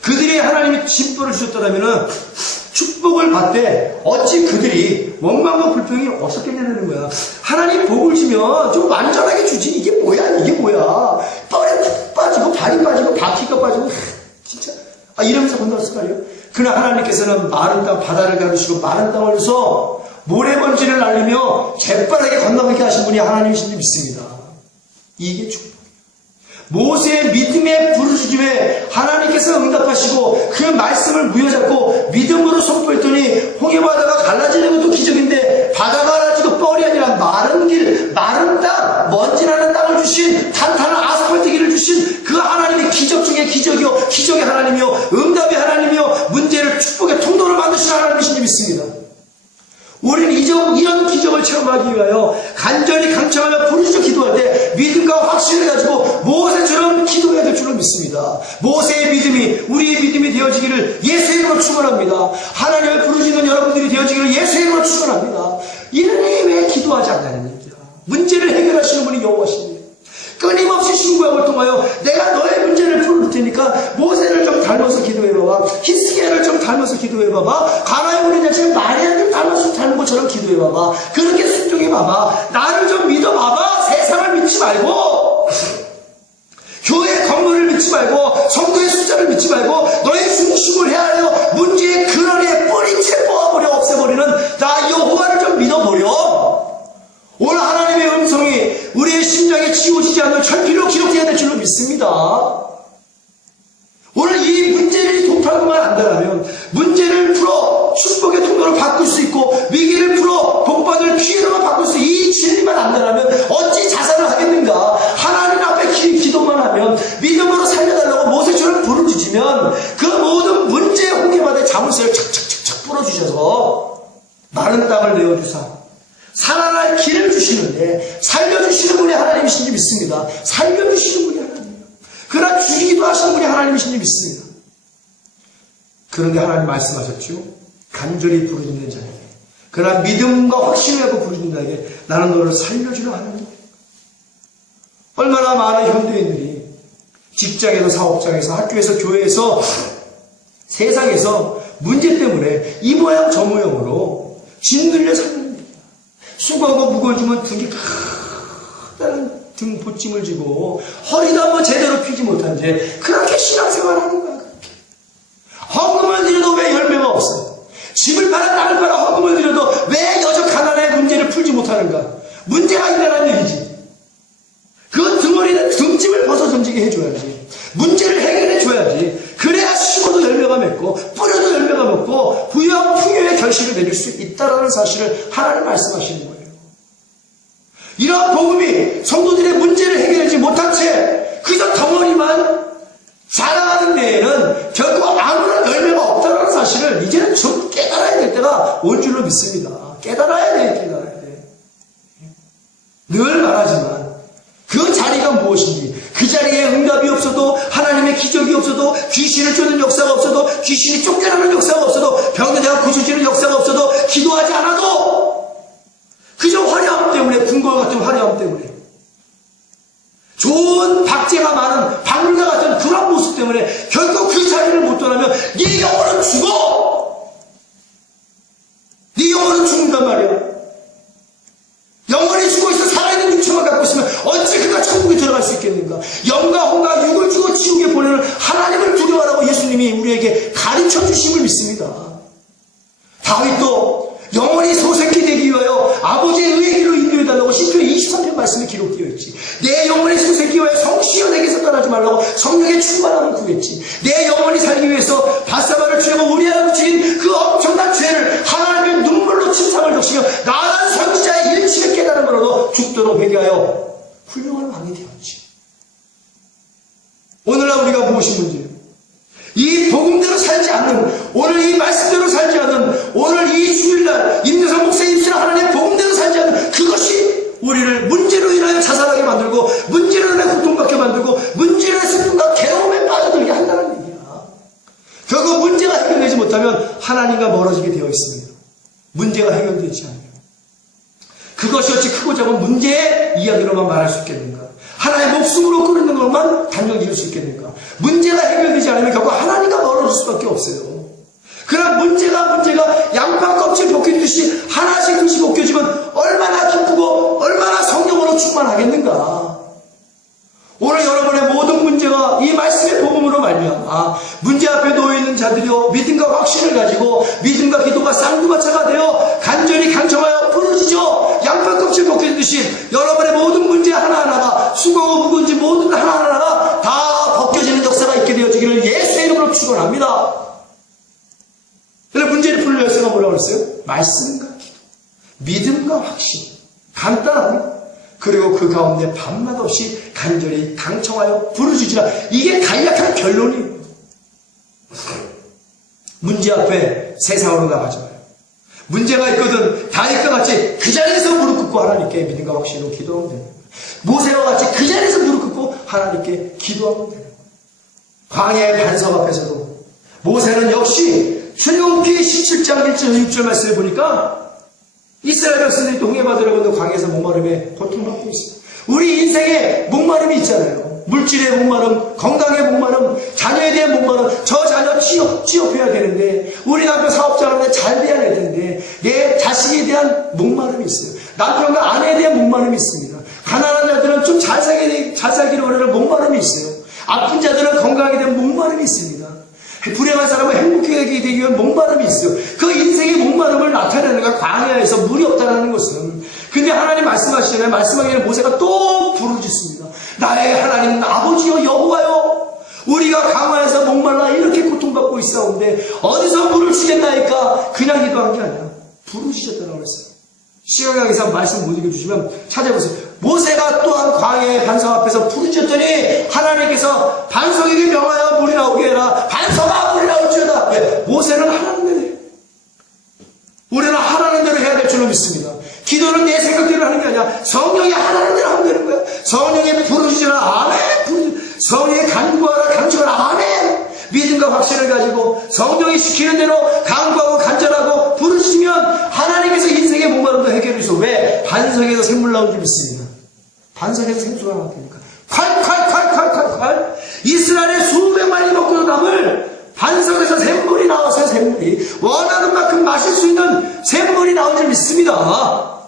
그들이 하나님의 진보를 주셨더라면 축복을 받되 어찌 그들이 원망과 불평이 없었겠냐는 거야. 하나님 복을 주면 좀 완전하게 주지. 이게 뭐야? 뻘에 푹 빠지고 발이 빠지고 바퀴가 빠지고 진짜 이러면서 건너왔을 말이에요. 그러나 하나님께서는 마른 땅 바다를 가르시고 마른 땅을 줘서 모래먼지를 날리며 재빠르게 건너가게 하신 분이 하나님이신 줄 믿습니다. 이게 축복. 모세의 믿음의 부르짖음에 하나님께서 응답하시고 그 말씀을 무여잡고 믿음으로 선포했더니 홍해바다가 갈라지는 것도 기적인데, 바다가 갈라지고 뻘이 아니라 마른 길, 마른 땅, 먼지 나는 땅을 주신, 탄탄한 아스팔트 길을 주신 그 하나님이 기적 중에 기적이요, 기적의 하나님이요, 응답의 하나님이요, 문제를 축복의 통로로 만드시는 하나님이신 줄 믿습니다. 우리는 이런 기적을 체험하기 위하여 간절히 강청하며 부르짖어 기도할 때 믿음과 확신을 가지고 모세처럼 기도해야 될 줄을 믿습니다. 모세의 믿음이 우리의 믿음이 되어지기를 예수의 이름으로 축원합니다. 하나님을 부르짖는 여러분들이 되어지기를 예수의 이름으로 축원합니다. 이러니 왜 기도하지 않냐는 얘기야. 문제를 해결하시는 분이 여호와시니 끊임없이 신구약을 통하여 내가 너의 문제를 풀어줄 테니까 모세를 좀 닮아서 기도해봐봐. 히스기야를 좀 닮아서 기도해봐봐. 가나의 어린 자식 마리아를 좀 닮아서 닮은 것처럼 기도해봐봐. 그렇게 순종해봐봐. 나를 좀 믿어봐봐. 세상을 믿지 말고, 교회 건물을 믿지 말고, 성도의 숫자를 믿지 말고, 너의 중심을 헤아려 문제의 근원에 뿌리채 뽑아버려 없애버리는 나 여호와를 좀 믿어버려. 오늘 하나님의 음성이 우리의 심장에 지워지지 않는 철필로 기록되어야 될 줄로 믿습니다. 오늘 이 문제를 도파구만 안다면 문제를 풀어 축복의 통로를 바꿀 수 있고 위기를 풀어 복받을 기회로만 바꿀 수, 이 진리만 안다면 어찌 자살을 하겠는가. 하나님 앞에 기도만 하면 믿음으로 살려달라고 모세처럼 부르짖으면 그 모든 문제의 홍해바다에 자물쇠를 착착착착 풀어주셔서 마른 땅을 내어주사 살아날 길을 주시는데 살려주시는 분이 하나님이신 줄 믿습니다. 살려주시는 분이 하나님이에요. 그러나 죽이기도 하시는 분이 하나님이신 줄 믿습니다. 그런데 하나님 말씀하셨죠. 간절히 부르짖는 자에게, 그러나 믿음과 확신을 갖고 부르짖는 자에게 나는 너를 살려주려 하나님. 얼마나 많은 현대인들이 직장에서, 사업장에서, 학교에서, 교회에서, 세상에서 문제 때문에 이 모양 저 모양으로 짓눌려 삽니다. 수고하고 무거워지면 등이 크다는 등 보찜을 지고 허리도 한번 제대로 펴지 못한 채 그렇게 신앙생활을 하는 거야. 헌금을 드려도 왜 열매가 없어요? 집을 팔아 땅을 팔아 헌금을 드려도 왜 여적 가난의 문제를 풀지 못하는가? 문제가 있다는 얘기지. 그 등어리는 등짐을 벗어 던지게 해줘야지. 문제를 해결해 줘야지. 그래야 심어도 열매가 맺고 뿌려도 열매가 맺고 부유한 풍요의 결실을 내릴 수 있다는 사실을 하나님 말씀하시는 거예요. 이러한 복음이 성도들의 문제를 해결하지 못한 채 그저 덩어리만 자라가는 데에는 결코 아무런 열매가 없다는 사실을 이제는 좀 깨달아야 될 때가 올 줄로 믿습니다. 깨달아야 돼. 늘 말하지만 그 자리가 무엇인지, 그 자리에 응답이 없어도, 하나님의 기적이 없어도, 귀신을 쫓는 역사가 없어도, 귀신이 쫓겨나는 역사가 없어도, 병자가 고쳐지는 역사가 없어도, 기도하지 않아도 그저 화려함 때문에, 궁궐 같은 화려함 때문에, 좋은 박제가 많은 박물관 같은 그런 모습 때문에 결국 그 자리를 못 떠나면 네 영혼은 죽어! 네 영혼은 죽는단 말이야. 영혼이 죽어있어 살아있는 육체만 갖고 있으면 어찌 그가 천국에 들어갈 수 있겠는가? 영과 혼과 육을 주고 지옥에 보내는 하나님을 두려워하라고 예수님이 우리에게 가르쳐 주심을 믿습니다. 다윗도 영혼이 소생케 되기 위하여 아버지의 의의 길로 인도해달라고 시편 23편 말씀에 기록되어 있지. 내 영혼이 소생케 위하여 성시여 내게서 떠나지 말라고 성령의 충만함을 구했지. 내 영혼이 살기 위해서 바사바를 죽이고 우리아를 죽인 그 엄청난 죄를 하나님의 눈물로 침상을 적시며 나아간 선지자의 일치를 깨달은 거로도 죽도록 회개하여 훌륭한 왕이 되었지. 오늘날 우리가 무엇이 문제예요? 이 복음대로 살지 않는, 오늘 이 말씀대로 살지 않는, 오늘 이 주일날 임대성 목사의 입술을 하나님의 복음대로 살지 않는 그것이 우리를 문제로 인하여 자살하게 만들고, 문제로 인하여 고통받게 만들고, 문제로 인하여 슬픔과 괴로움에 빠져들게 한다는 얘기야. 결국 문제가 해결되지 못하면 하나님과 멀어지게 되어 있습니다. 문제가 해결되지 않아요. 그것이 어찌 크고 작은 문제의 이야기로만 말할 수 있겠는가? 하나의 목숨으로 끓이는 것만 단정 지을 수 있겠는가? 문제가 해결되지 않으면 결국 하나님과 멀어질 수밖에 없어요. 그러나 문제가 양파 껍질 벗겨지듯이 하나씩 둘씩 벗겨지면 얼마나 기쁘고 얼마나 성령으로 충만하겠는가? 오늘 여러분의 모든 문제가 이 말씀의 복음으로 말미암아 문제 앞에 놓여있는 자들이여 믿음과 확신을 가지고 믿음과 기도가 쌍두마차가 되어 간절히 강청하여 부르짖어 양파 껍질 벗겨지듯이 여러분의 모든 문제 하나하나가 수고하고 무거운지 모든 하나하나가 다 벗겨지는 역사가 있게 되어지기를 예수의 이름으로 축원합니다. 그래서 문제를 풀 열쇠가 뭐라고 그랬어요? 말씀과 기도, 믿음과 확신, 간단합니다. 그리고 그 가운데 밤낮 없이 간절히 강청하여 부르짖으라. 이게 간략한 결론이에요. 문제 앞에 세상으로 나가지 마요. 문제가 있거든 다윗과 같이 그 자리에서 무릎 꿇고 하나님께 믿음과 확신으로 기도하면 되는 거예요. 모세와 같이 그 자리에서 무릎 꿇고 하나님께 기도하면 되는 거예요. 광야의 반석 앞에서도 모세는 역시 출애굽기 17장 1절 6절 말씀을 보니까 이스라엘 백성들이 동해바다를 건너 광야에서 목마름에 고통받고 있어요. 우리 인생에 목마름이 있잖아요. 물질의 목마름, 건강의 목마름, 자녀에 대한 목마름. 저 자녀 취업해야 되는데, 우리 남편 사업자한테 잘 돼야 되는데, 내 자식에 대한 목마름이 있어요. 남편과 아내에 대한 목마름이 있습니다. 가난한 자들은 좀 잘 살기를 원하는 목마름이 있어요. 아픈 자들은 건강에 대한 목마름이 있습니다. 불행한 사람은 행복하게 되기 위한 목마름이 있어요. 그 인생의 목마름을 나타내는 건 광야에서 물이 없다는 것은. 근데 하나님 말씀하시잖아요. 말씀하기에는 모세가 또 부르짖습니다. 나의 하나님 아버지여 여호와여, 우리가 광야에서 목말라 이렇게 고통받고 있사온데 어디서 물을 주겠나이까? 그냥 기도한 게 아니라 부르짖었다고 했어요. 시간 강의사 말씀 못 읽어주시면 찾아보세요. 모세가 또한 광야의 반석 앞에서 부르짖었더니 하나님께서 반석에게 명하여 물이 나오게 해라. 반석아 물이 나올지어다. 네, 모세는 하라는 대로 해요. 우리는 하라는 대로 해야 될 줄로 믿습니다. 기도는 내 생각대로 하는 게 아니라 성령이 하라는 대로 하면 되는 거야. 성령이 부르짖으라. 아멘. 성령이 간구하라. 간청하라. 아멘. 믿음과 확신을 가지고 성령이 시키는 대로 간구하고 간절하고 부르짖으면 하나님께서 인생의 목마름도 해결해 주셔. 왜? 반석에서 샘물 나온 줄 믿습니다. 반석에서 생수가 나왔다니까. 콸 이스라엘의 수백만이 먹고 남을 반석에서 샘물이 나왔어요. 샘물이 원하는 만큼 마실 수 있는 샘물이 나온 줄 믿습니다.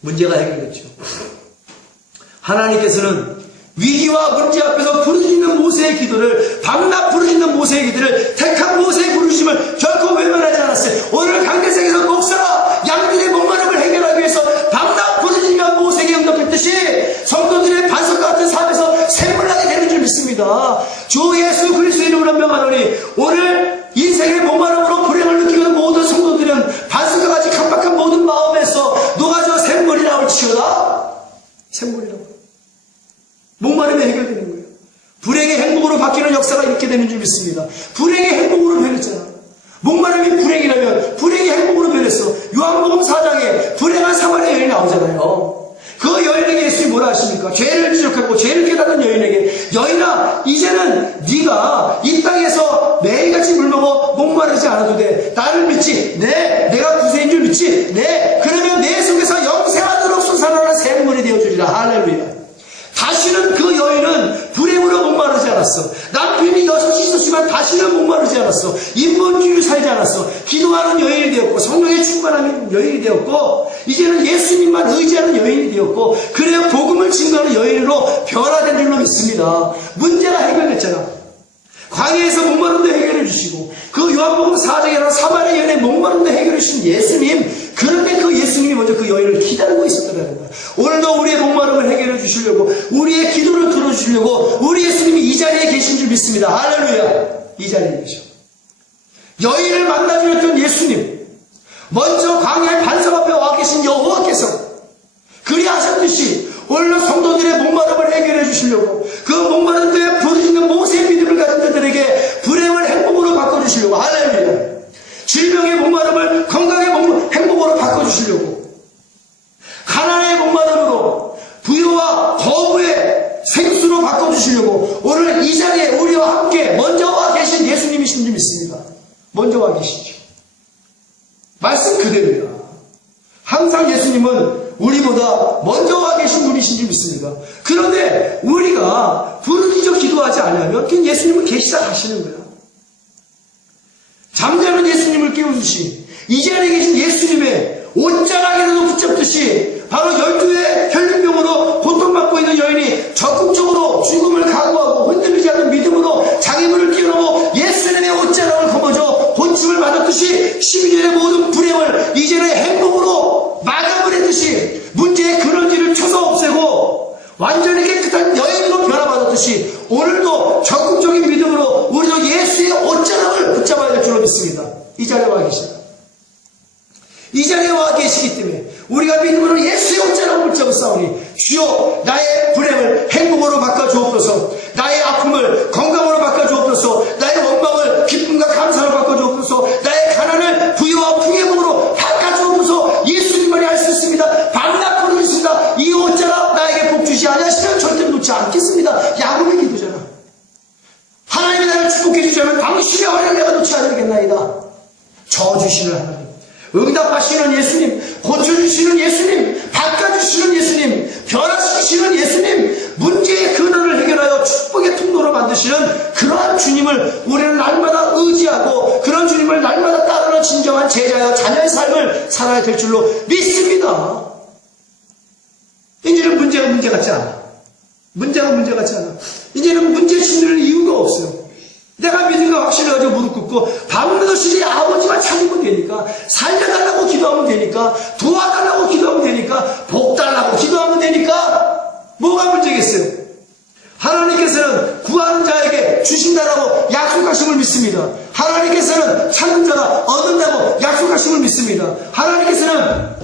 문제가 해결됐죠. 하나님께서는 위기와 문제 앞에서 부르짖는 모세의 기도를, 밤낮 부르짖는 모세의 기도를, 택한 모세의 부르심을 결코 외면하지 않았어요. 오늘 강대상에서 목사라 양들의 목마름을 해결하기 위해서 밤낮 부르짖는 모세에게 응답했듯이 성도들의 반석 같은 삶에서 샘물나게 되는 줄 믿습니다. 주 예수 그리스도 이름으로 명하노니 오늘 인생의 목마름으로 불행을 느끼는 모든 성도들은 반석과 같이 강박한 모든 마음에서 녹아져 샘물이 나올지어다. 샘물이 나올 목마름이 해결되는 거예요. 불행의 행복으로 바뀌는 역사가 이렇게 되는 줄 믿습니다. 불행의 행복으로 변했잖아. 목마름이 불행이라면 불행이 행복으로 변했어. 요한복음 4장에 불행한 사마리아 여인이 나오잖아요. 그 여인에게 예수님이 뭐라 하십니까? 죄를 지적하고 죄를 깨닫는 여인에게, 여인아 이제는 네가 이 땅에서 매일같이 물 먹어 목마르지 않아도 돼. 나를 믿지? 네. 내가 구세인 줄 믿지? 네. 그러면 내 속에서 영생하도록 솟아나는 샘물이 되어주리라. 할렐루야. 다시는 그 여인은 불행으로 목마르지 않았어. 남편이 6이 있었지만 다시는 목마르지 않았어. 인본주의를 살지 않았어. 기도하는 여인이 되었고 성령의 충만한 여인이 되었고 이제는 예수님만 의지하는 여인이 되었고 그래야 복음을 증거하는 여인으로 변화된 줄로 믿습니다. 문제가 해결됐잖아. 광야에서 목마름도 해결해 주시고 그 요한복음 4장에 나온 사마리아 여인의 목마름도 해결해 주신 예수님, 그런데 그 예수님이 먼저 그 여인을 기다리고 있었다는 거야. 오늘도 우리의 목마름을 해결해 주시려고, 우리의 기도를 들어주시려고 우리 예수님이 이 자리에 계신 줄 믿습니다. 할렐루야. 이 자리에 계셔. 여인을 만나주셨던 예수님, 먼저 광야의 반석 앞에 와 계신 여호와께서 그리하셨듯이 오늘도 성도들의 목마름을 해결해 주시려고, 그 목마른 데에 부르짖는 모세의 믿음을 가진 자들에게 불행을 행복으로 바꿔주시려고, 할렐루야. 질병의 목마름을 건강의 행복으로 바꿔주시려고, 가난의 목마름으로 부여와 거부의 생수로 바꿔주시려고 오늘 이 자리에 우리와 함께 먼저 와 계신 예수님이신 줄 믿습니다. 먼저 와 계시죠. 말씀 그대로야. 항상 예수님은 우리보다 먼저 와 계신 분이신 줄 믿습니다. 그런데 우리가 부르짖어 기도하지 않으면 그냥 예수님은 계시다 가시는 거야. 잠자는 예수님을 깨우듯이 이 자리에 계신 예수님의 옷자락이라도 붙잡듯이 바로 12의 혈륜병으로 고통받고 있는 여인이 적극적으로 죽음을 각오하고 흔들리지 않는 믿음으로 장애물을 뛰어넘어 예수님의 옷자락을 거머쥐어 고침을 받았듯이 12년의 모든 불행을 이제는 행복으로 마감을 했듯이 문제의 근원지를 쳐서 없애고 완전히 깨끗한 여인으로 변화받았듯이 오늘도 적극적인 믿음으로 우리도 예수의 옷자락을 붙잡아야 될 줄로 믿습니다. 이 자리에 와 계십니다. 이 자리에 와 계시기 때문에 우리가 믿음으로 예수의 옷자락을 붙잡고 싸우니 주여 나의 불행을 행복으로 바꿔주옵소서, 나의 아픔을 건강으로 바꿔주옵소서, 나의 원망을 기쁨과 감사로 바꿔주옵소서, 나의 가난을 부유와 풍요복으로 바꿔주옵소서. 예수님만이 할 수 있습니다. 밤낮 부르짖습니다. 이 옷자락 나에게 복 주시 아니하시면 절대로 놓지 않겠습니다. 야곱의 기도잖아. 하나님이 나를 축복해 주자면 당신의 허리를 내가 놓지 않겠나이다. 저주시는 하나님, 응답하시는 예수님, 고쳐주시는 예수님, 바꿔주시는 예수님, 변화시키시는 예수님, 문제의 근원을 해결하여 축복의 통로로 만드시는 그러한 주님을 우리는 날마다 의지하고 그런 주님을 날마다 따르는 진정한 제자여 자녀의 삶을 살아야 될 줄로 믿습니다. 이제는 문제가 문제 같지 않아. 문제가 문제 같지 않아. 이제는 문제 짓는 이유가 없어요. 내가 믿음과 확신을 가지고 무릎 꿇고 밤낮없이 아버지만 찾으면 되니까, 살려달라고 기도하면 되니까, 도와달라고 기도하면 되니까, 복 달라고 기도하면 되니까 뭐가 문제겠어요? 하나님께서는 구하는 자에게 주신다라고 약속하심을 믿습니다. 하나님께서는 찾는 자가 얻는다고 약속하심을 믿습니다. 하나님께서는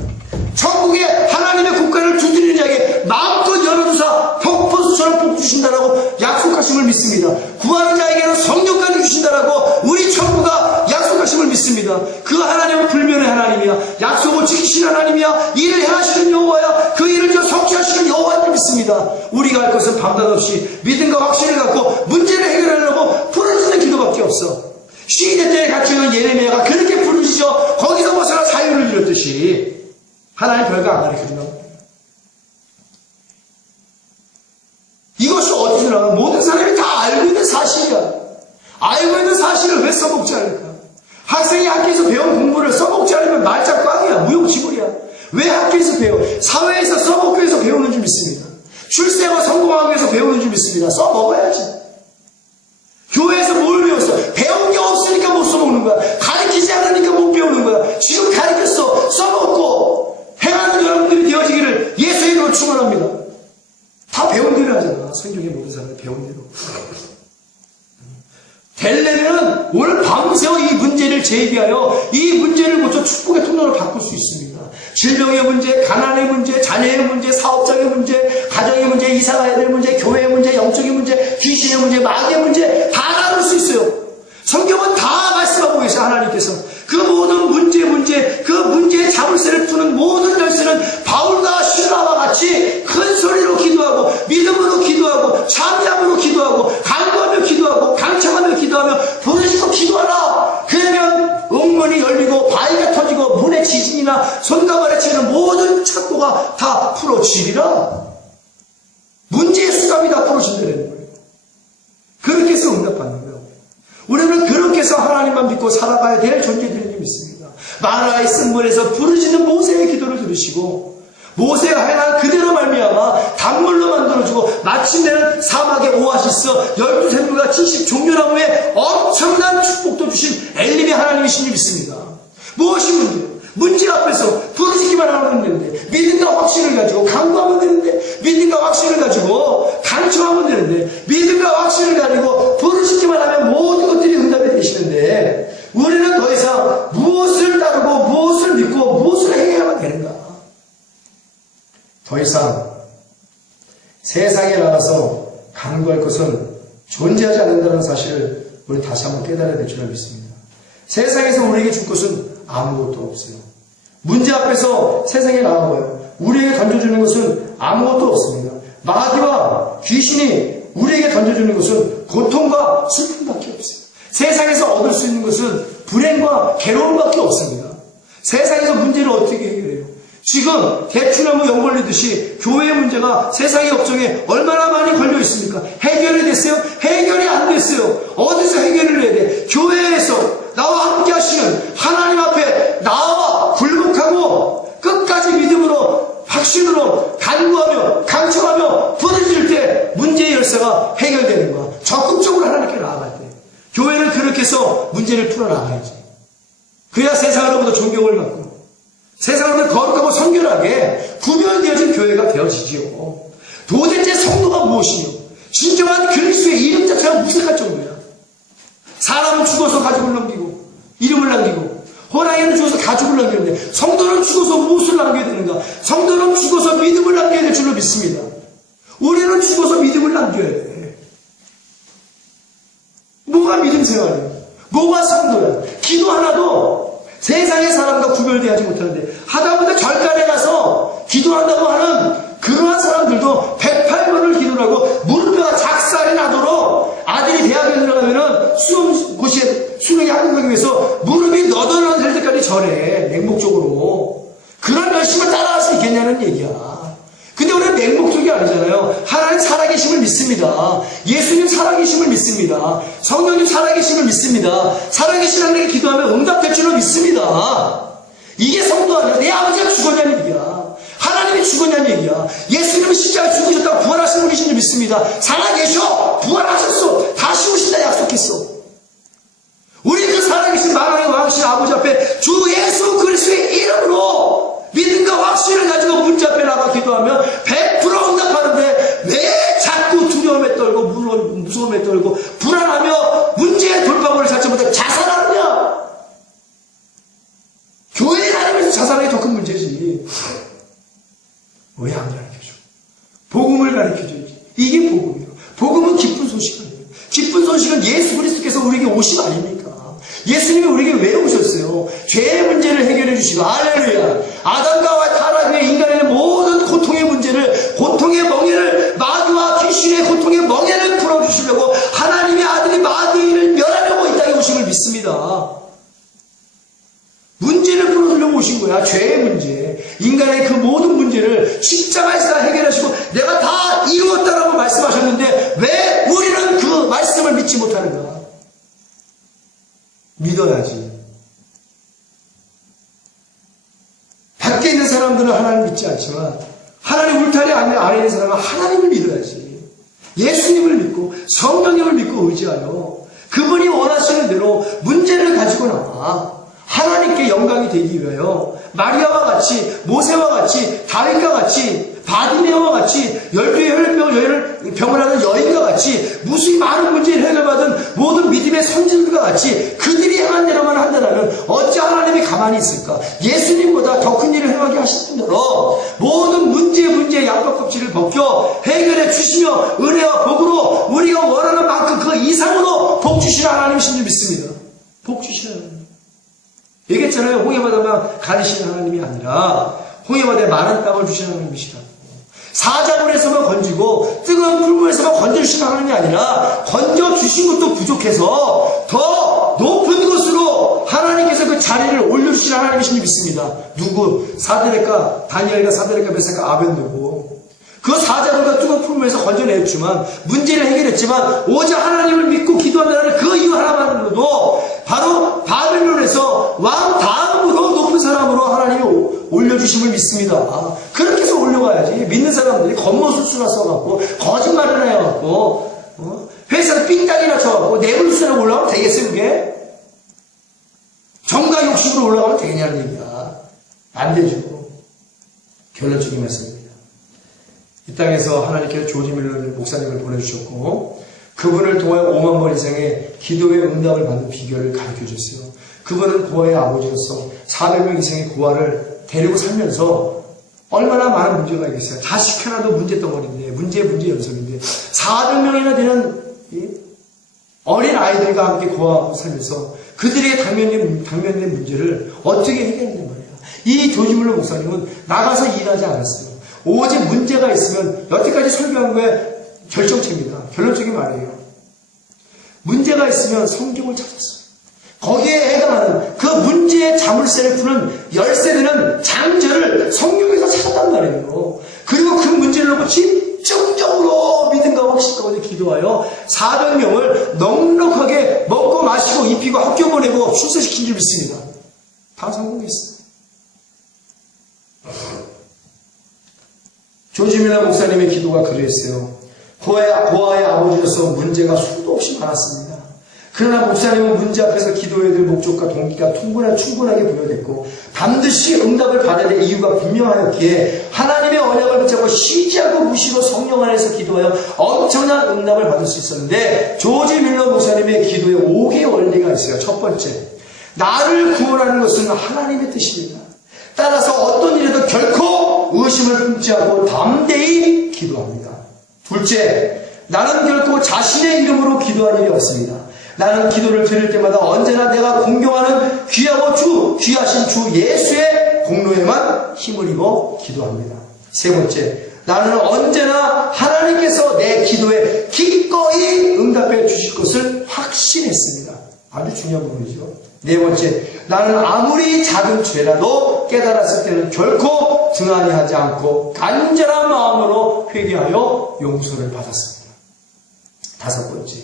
천국에 하나님의 국가를 두드리는 자에게 마음껏 열어두사 폭포수처럼 복 주신다라고 약속하심을 믿습니다. 구하는 자에게는 성령까지 주신다라고 우리 천부가 약속하심을 믿습니다. 그 하나님은 불변의 하나님이야. 약속을 지키시는 하나님이야. 일을 행하시는 여호와야. 그 일을 성취하시는 여호와를 믿습니다. 우리가 할 것은 밤낮없이 믿음과 확신을 갖고 문제를 해결하려고 부르짖는 기도밖에 없어. 시대 때에 갇혀있는 예레미야가 그렇게 부르짖어 거기서 벗어나 자유를 누렸듯이 하나님 별거 안 가르쳐주나? 써먹지 않을까? 학생이 학교에서 배운 공부를 써먹지 않으면 말짝꽝이야. 무용지물이야. 왜 학교에서 배워? 사회에서 써먹기 위해서 배우는 줄 믿습니다. 출세와 성공하기 위해서 배우는 줄 믿습니다. 써먹어야지. 교회에서 뭘 배웠어? 배운 게 없으니까 못 써먹는 거야. 가르치지 않으니까 못 배우는 거야. 지금 가르쳤어. 써먹고 행하는 여러분들이 되어지기를 예수의 이름으로 축원합니다. 다 배운 대로 하잖아. 성경의 모든 사람이 배운 대로. 되려면 오늘 밤새워 이 문제를 제기하여 이 문제를 고쳐 축복의 통로로 바꿀 수 있습니다. 질병의 문제, 가난의 문제, 자녀의 문제, 사업장의 문제, 가정의 문제, 이사가야 될 문제, 교회의 문제, 영적인 문제, 귀신의 문제, 마귀의 문제 다 나눌 수 있어요. 성경은 다 말씀하고 계셔. 하나님께서 그 모든 그 문제의 자물쇠를 푸는 모든 열쇠는 바울과 실라와 같이 큰 소리로 기도하고 믿음으로 기도하고 참여함으로 기도하고 간구하며 기도하고 강청하며 기도하며 부르짖고 기도하라. 그러면 응문이 열리고 바위가 터지고 문의 지진이나 손과 발에 치는 모든 착고가 다 풀어지리라. 문제의 수갑이 다 풀어진다는 거예요. 그렇게 해서 응답받는 거예요. 우리는 그렇게 해서 하나님만 믿고 살아가야 될 존재들인 줄 믿습니다. 마라의 쓴물에서 부르짖는 모세의 기도를 들으시고 모세가 행한 그대로 말미암아 단물로 만들어주고 마침내는 사막의 오아시스 12샘물과 70종려나무에 엄청난 축복도 주신 엘림의 하나님이신 줄 믿습니다. 무엇이 문제예요? 문제 앞에서 부르짖기만 하면 되는데 믿음과 확신을 가지고 간구하면 되는데 믿음과 확신을 가지고 강청하면 되는데 믿음과 확신을 가지고 부르짖기만 하면 모든 것들이 응답이 되시는데 우리는 더 이상 무엇을 따르고 무엇을 믿고 무엇을 행해야만 되는가? 더 이상 세상에 나가서 간구할 것은 존재하지 않는다는 사실을 우리 다시 한번 깨달아야 될 줄 믿습니다. 세상에서 우리에게 줄 것은 아무것도 없어요. 문제 앞에서 세상에 나와봐요. 우리에게 던져주는 것은 아무것도 없습니다. 마귀와 귀신이 우리에게 던져주는 것은 고통과 슬픔밖에 없어요. 세상에서 얻을 수 있는 것은 불행과 괴로움밖에 없습니다. 세상에서 문제를 어떻게 해결해요? 지금 대추나무 연 걸리듯이 교회의 문제가 세상의 업종에 얼마나 많이 걸려 있습니까? 해결이 됐어요? 해결이 안 됐어요. 어디서 해결을 해야 돼? 교회에서 나와 함께 하시는 하나님 앞에 나와 굴복하고 끝까지 믿음으로 확신으로 간구하며 강청하며 부르짖을 때 문제의 열쇠가 해결되는 거야. 적극적으로 하나님께 나아갈 때 교회는 그렇게 해서 문제를 풀어나가야지. 그래야 세상으로부터 존경을 받고 세상으로부터 거룩하고 성결하게 구별되어진 교회가 되어지지요. 도대체 성도가 무엇이며 진정한 그리스도의 이름 자체가 무색할 정도야. 사람은 죽어서 가족을 남기고 이름을 남기고 호랑이는 죽어서 가죽을 남기는데 성도는 죽어서 무엇을 남겨야 되는가? 성도는 죽어서 믿음을 남겨야 될 줄로 믿습니다. 우리는 죽어서 믿음을 남겨야 돼. 뭐가 믿음 생활이야? 뭐가 성도야? 기도 하나도 세상의 사람과 구별되지 못하는데 하다못해 절간에 가서 기도한다고 하는 그러한 사람들도 108번을 기도를 하고 무릎뼈가 작살이 나도록 아들이 대학에 들어가면은 수능에 합격하기 위해서 무릎이 너덜너덜 될 때까지 절해. 맹목적으로. 그런 열심을 따라갈 수 있겠냐는 얘기야. 근데 우리는 맹목적이 아니잖아요. 하나님 살아계심을 믿습니다. 예수님 살아계심을 믿습니다. 성령님 살아계심을 믿습니다. 살아계신 하나님께 기도하면 응답될 줄로 믿습니다. 이게 성도 아니야. 내 아버지가 죽었냐는 얘기야. 하나님이 죽었냐는 얘기야. 예수님은 십자가에 죽으셨다고 부활하신 분이신 줄 믿습니다. 살아계셔. 부활하셨어. 다시 오신다 약속했어. 우리 그 살아계신 만왕의 왕이신 아버지 앞에 주 예수 그리스도의 이름으로 믿음과 확신을 가지고 문제 앞에 나가 기도하면 100% 응답하는데 왜 자꾸 두려움에 떨고 무서움에 떨고 불안하며 문제의 돌파구를 찾지 못해 자살하느냐? 교회 다니면서 자살하기 더 큰 문제지. 왜 안 가르쳐줘? 복음을 가르쳐줘야지. 이게 복음이에요. 복음은 기쁜 소식 아니에요. 기쁜 소식은 예수 그리스도께서 우리에게 오심 아닙니까? 예수님이 우리에게 왜 오셨어요? 죄의 문제를 해결해 주시고 할렐루야. 아담과 타락의 인간의 모든 고통의 문제를 고통의 멍에를 마귀와 귀신의 고통의 멍에를 풀어주시려고 하나님의 아들이 마귀를 멸하려고 이 땅에 오심을 믿습니다. 문제를 풀어주려고 오신 거야. 죄의 문제. 인간의 그 모든 문제를 십자가에서 해결하시고 내가 다 이루었다라고 말씀하셨는데 왜 우리는 그 말씀을 믿지 못하는가? 믿어야지. 밖에 있는 사람들은 하나님 믿지 않지만 하나님 울타리 안에 있는 사람은 하나님을 믿어야지. 예수님을 믿고 성령님을 믿고 의지하여 그분이 원하시는 대로 문제를 가지고 나와 하나님께 영광이 되기 위하여 마리아와 같이 모세와 같이 다윗과 같이 바디메어와 같이 12의 혈병을 하는 여인과 같이 무수히 많은 문제를 해결받은 모든 믿음의 선진들과 같이 그들이 행한 대로만 한다면 어찌 하나님이 가만히 있을까? 예수님보다 더 큰 일을 행하게 하실 뿐더러 모든 문제의 양박껍질을 벗겨 해결해 주시며 은혜와 복으로 우리가 원하는 만큼 그 이상으로 복 주시는 하나님이신 줄 믿습니다. 복 주시는 하나님. 얘기했잖아요. 홍해바다만 가리시는 하나님이 아니라 홍해바다에 많은 땅을 주시는 하나님이시다. 사자굴에서만 건지고 뜨거운 풀무에서만 건져주시는 하나님이 아니라 건져주신 것도 부족해서 더 높은 곳으로 하나님께서 그 자리를 올려주시는 하나님이신 줄 믿습니다. 누구? 사드렉과 다니엘과 사드렉과 메삭과 아벤느고 그 사자굴과 뜨거운 풀무에서 건져냈지만 문제를 해결했지만 오직 하나님을 믿고 기도한다는 그 이유 하나만으로도 바로 바벨론에서 왕 다음으로 높은 사람으로 하나님이 올려주심을 믿습니다. 그렇게 해서 올려가야지. 믿는 사람들이 겉모술수나 써갖고 거짓말을 해갖고 회사에 삥땅이나 쳐갖고 내불수나 올라가면 되겠어요 그게? 정가 욕심으로 올라가면 되냐는 얘기야. 안 되죠. 결론적인 말씀입니다. 이 땅에서 하나님께서 조지 밀러 목사님을 보내주셨고 그분을 통하여 5만 번 이상의 기도의 응답을 받는 비결을 가르쳐줬어요. 그분은 고아의 아버지로서 400명 이상의 고아를 데리고 살면서 얼마나 많은 문제가 있겠어요. 자식 하나도 문제덩어리인데 문제 연속인데 400명이나 되는 어린 아이들과 함께 고아하고 살면서 그들에게 당면된 문제를 어떻게 해결했냔 말이야. 이 조지 밀러 목사님은 나가서 일하지 않았어요. 오직 문제가 있으면 여태까지 설교한 거에 결정체입니다. 결론적인 말이에요. 문제가 있으면 성경을 찾았어요. 거기에 해당하는 그 문제의 자물쇠를 푸는 열쇠되는 장절을 성경에서 찾았단 말이에요. 그리고 그 문제를 놓고 집중적으로 믿음과 확신 가운데 기도하여 400명을 넉넉하게 먹고 마시고 입히고 학교 보내고 출세시킨 줄 믿습니다. 다 성공했어요. 조지 밀러 목사님의 기도가 그랬어요. 고아의 아버지로서 문제가 수도 없이 많았습니다. 그러나 목사님은 문제 앞에서 기도해야 될 목적과 동기가 충분하게 부여됐고 반드시 응답을 받아야 될 이유가 분명하였기에 하나님의 언약을 붙잡고 쉬지 않고 무시로 성령 안에서 기도하여 엄청난 응답을 받을 수 있었는데 조지 밀러 목사님의 기도에 5개의 원리가 있어요. 첫 번째, 나를 구원하는 것은 하나님의 뜻입니다. 따라서 어떤 일에도 결코 의심을 품지 않고 담대히 기도합니다. 둘째, 나는 결코 자신의 이름으로 기도할 일이 없습니다. 나는 기도를 드릴 때마다 언제나 내가 공경하는 귀하신 주 예수의 공로에만 힘을 입어 기도합니다. 세 번째, 나는 언제나 하나님께서 내 기도에 기꺼이 응답해 주실 것을 확신했습니다. 아주 중요한 부분이죠. 네 번째, 나는 아무리 작은 죄라도 깨달았을 때는 결코 등한히 하지 않고 간절한 마음으로 회개하여 용서를 받았습니다. 다섯 번째,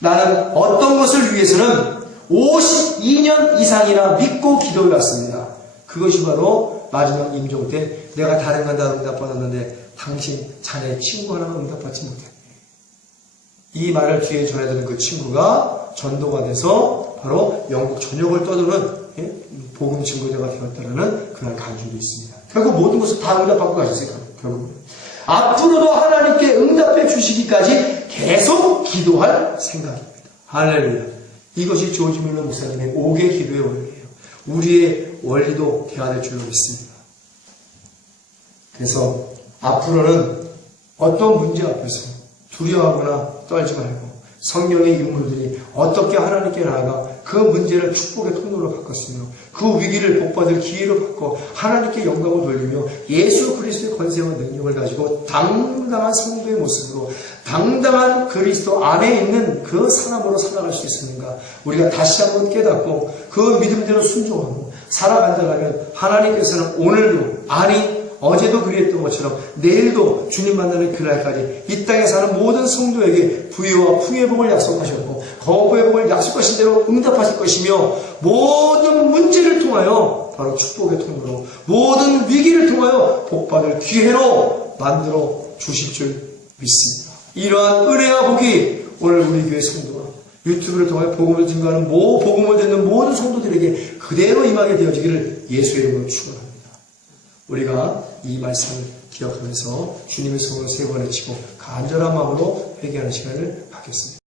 나는 어떤 것을 위해서는 52년 이상이나 믿고 기도를 했습니다. 그것이 바로 마지막 임종 때 내가 다른 건 다 응답받았는데 당신 자네 친구 하나는 응답받지 못했네. 이 말을 뒤에 전해드는 그 친구가 전도가 돼서 바로 영국 전역을 떠도는 복음 증거자가 되었다는 그런 간증도 있습니다. 결국 모든 것을 다 응답받고 가셨어요. 결국 앞으로도 하나님께 응답해 주시기까지 계속 기도할 생각입니다. 할렐루야. 이것이 조지 밀러 목사님의 5개 기도의 원리예요. 우리의 원리도 돼야 될 줄로 믿습니다. 그래서 앞으로는 어떤 문제 앞에서 두려워하거나 떨지 말고 성령의 인물들이 어떻게 하나님께 나아가 그 문제를 축복의 통로로 바꿨으며 그 위기를 복받을 기회로 바꿔 하나님께 영광을 돌리며 예수 그리스도의 권세와 능력을 가지고 당당한 성도의 모습으로 당당한 그리스도 안에 있는 그 사람으로 살아갈 수 있었는가, 우리가 다시 한번 깨닫고 그 믿음대로 순종하고 살아간다면 하나님께서는 오늘도, 아니 어제도 그리했던 것처럼 내일도 주님 만나는 그날까지 이 땅에 사는 모든 성도에게 부유와 풍요의 복을 약속하셨고 거부의 복을 약속하신 대로 응답하실 것이며 모든 문제를 통하여 바로 축복의 통로로 모든 위기를 통하여 복받을 기회로 만들어 주실 줄 믿습니다. 이러한 은혜와 복이 오늘 우리 교회 성도와 유튜브를 통해 복음을 증거하는 복음을 듣는 모든 성도들에게 그대로 임하게 되어지기를 예수의 이름으로 축원합니다. 우리가 이 말씀을 기억하면서 주님의 성을 세 번 외치고 간절한 마음으로 회개하는 시간을 갖겠습니다.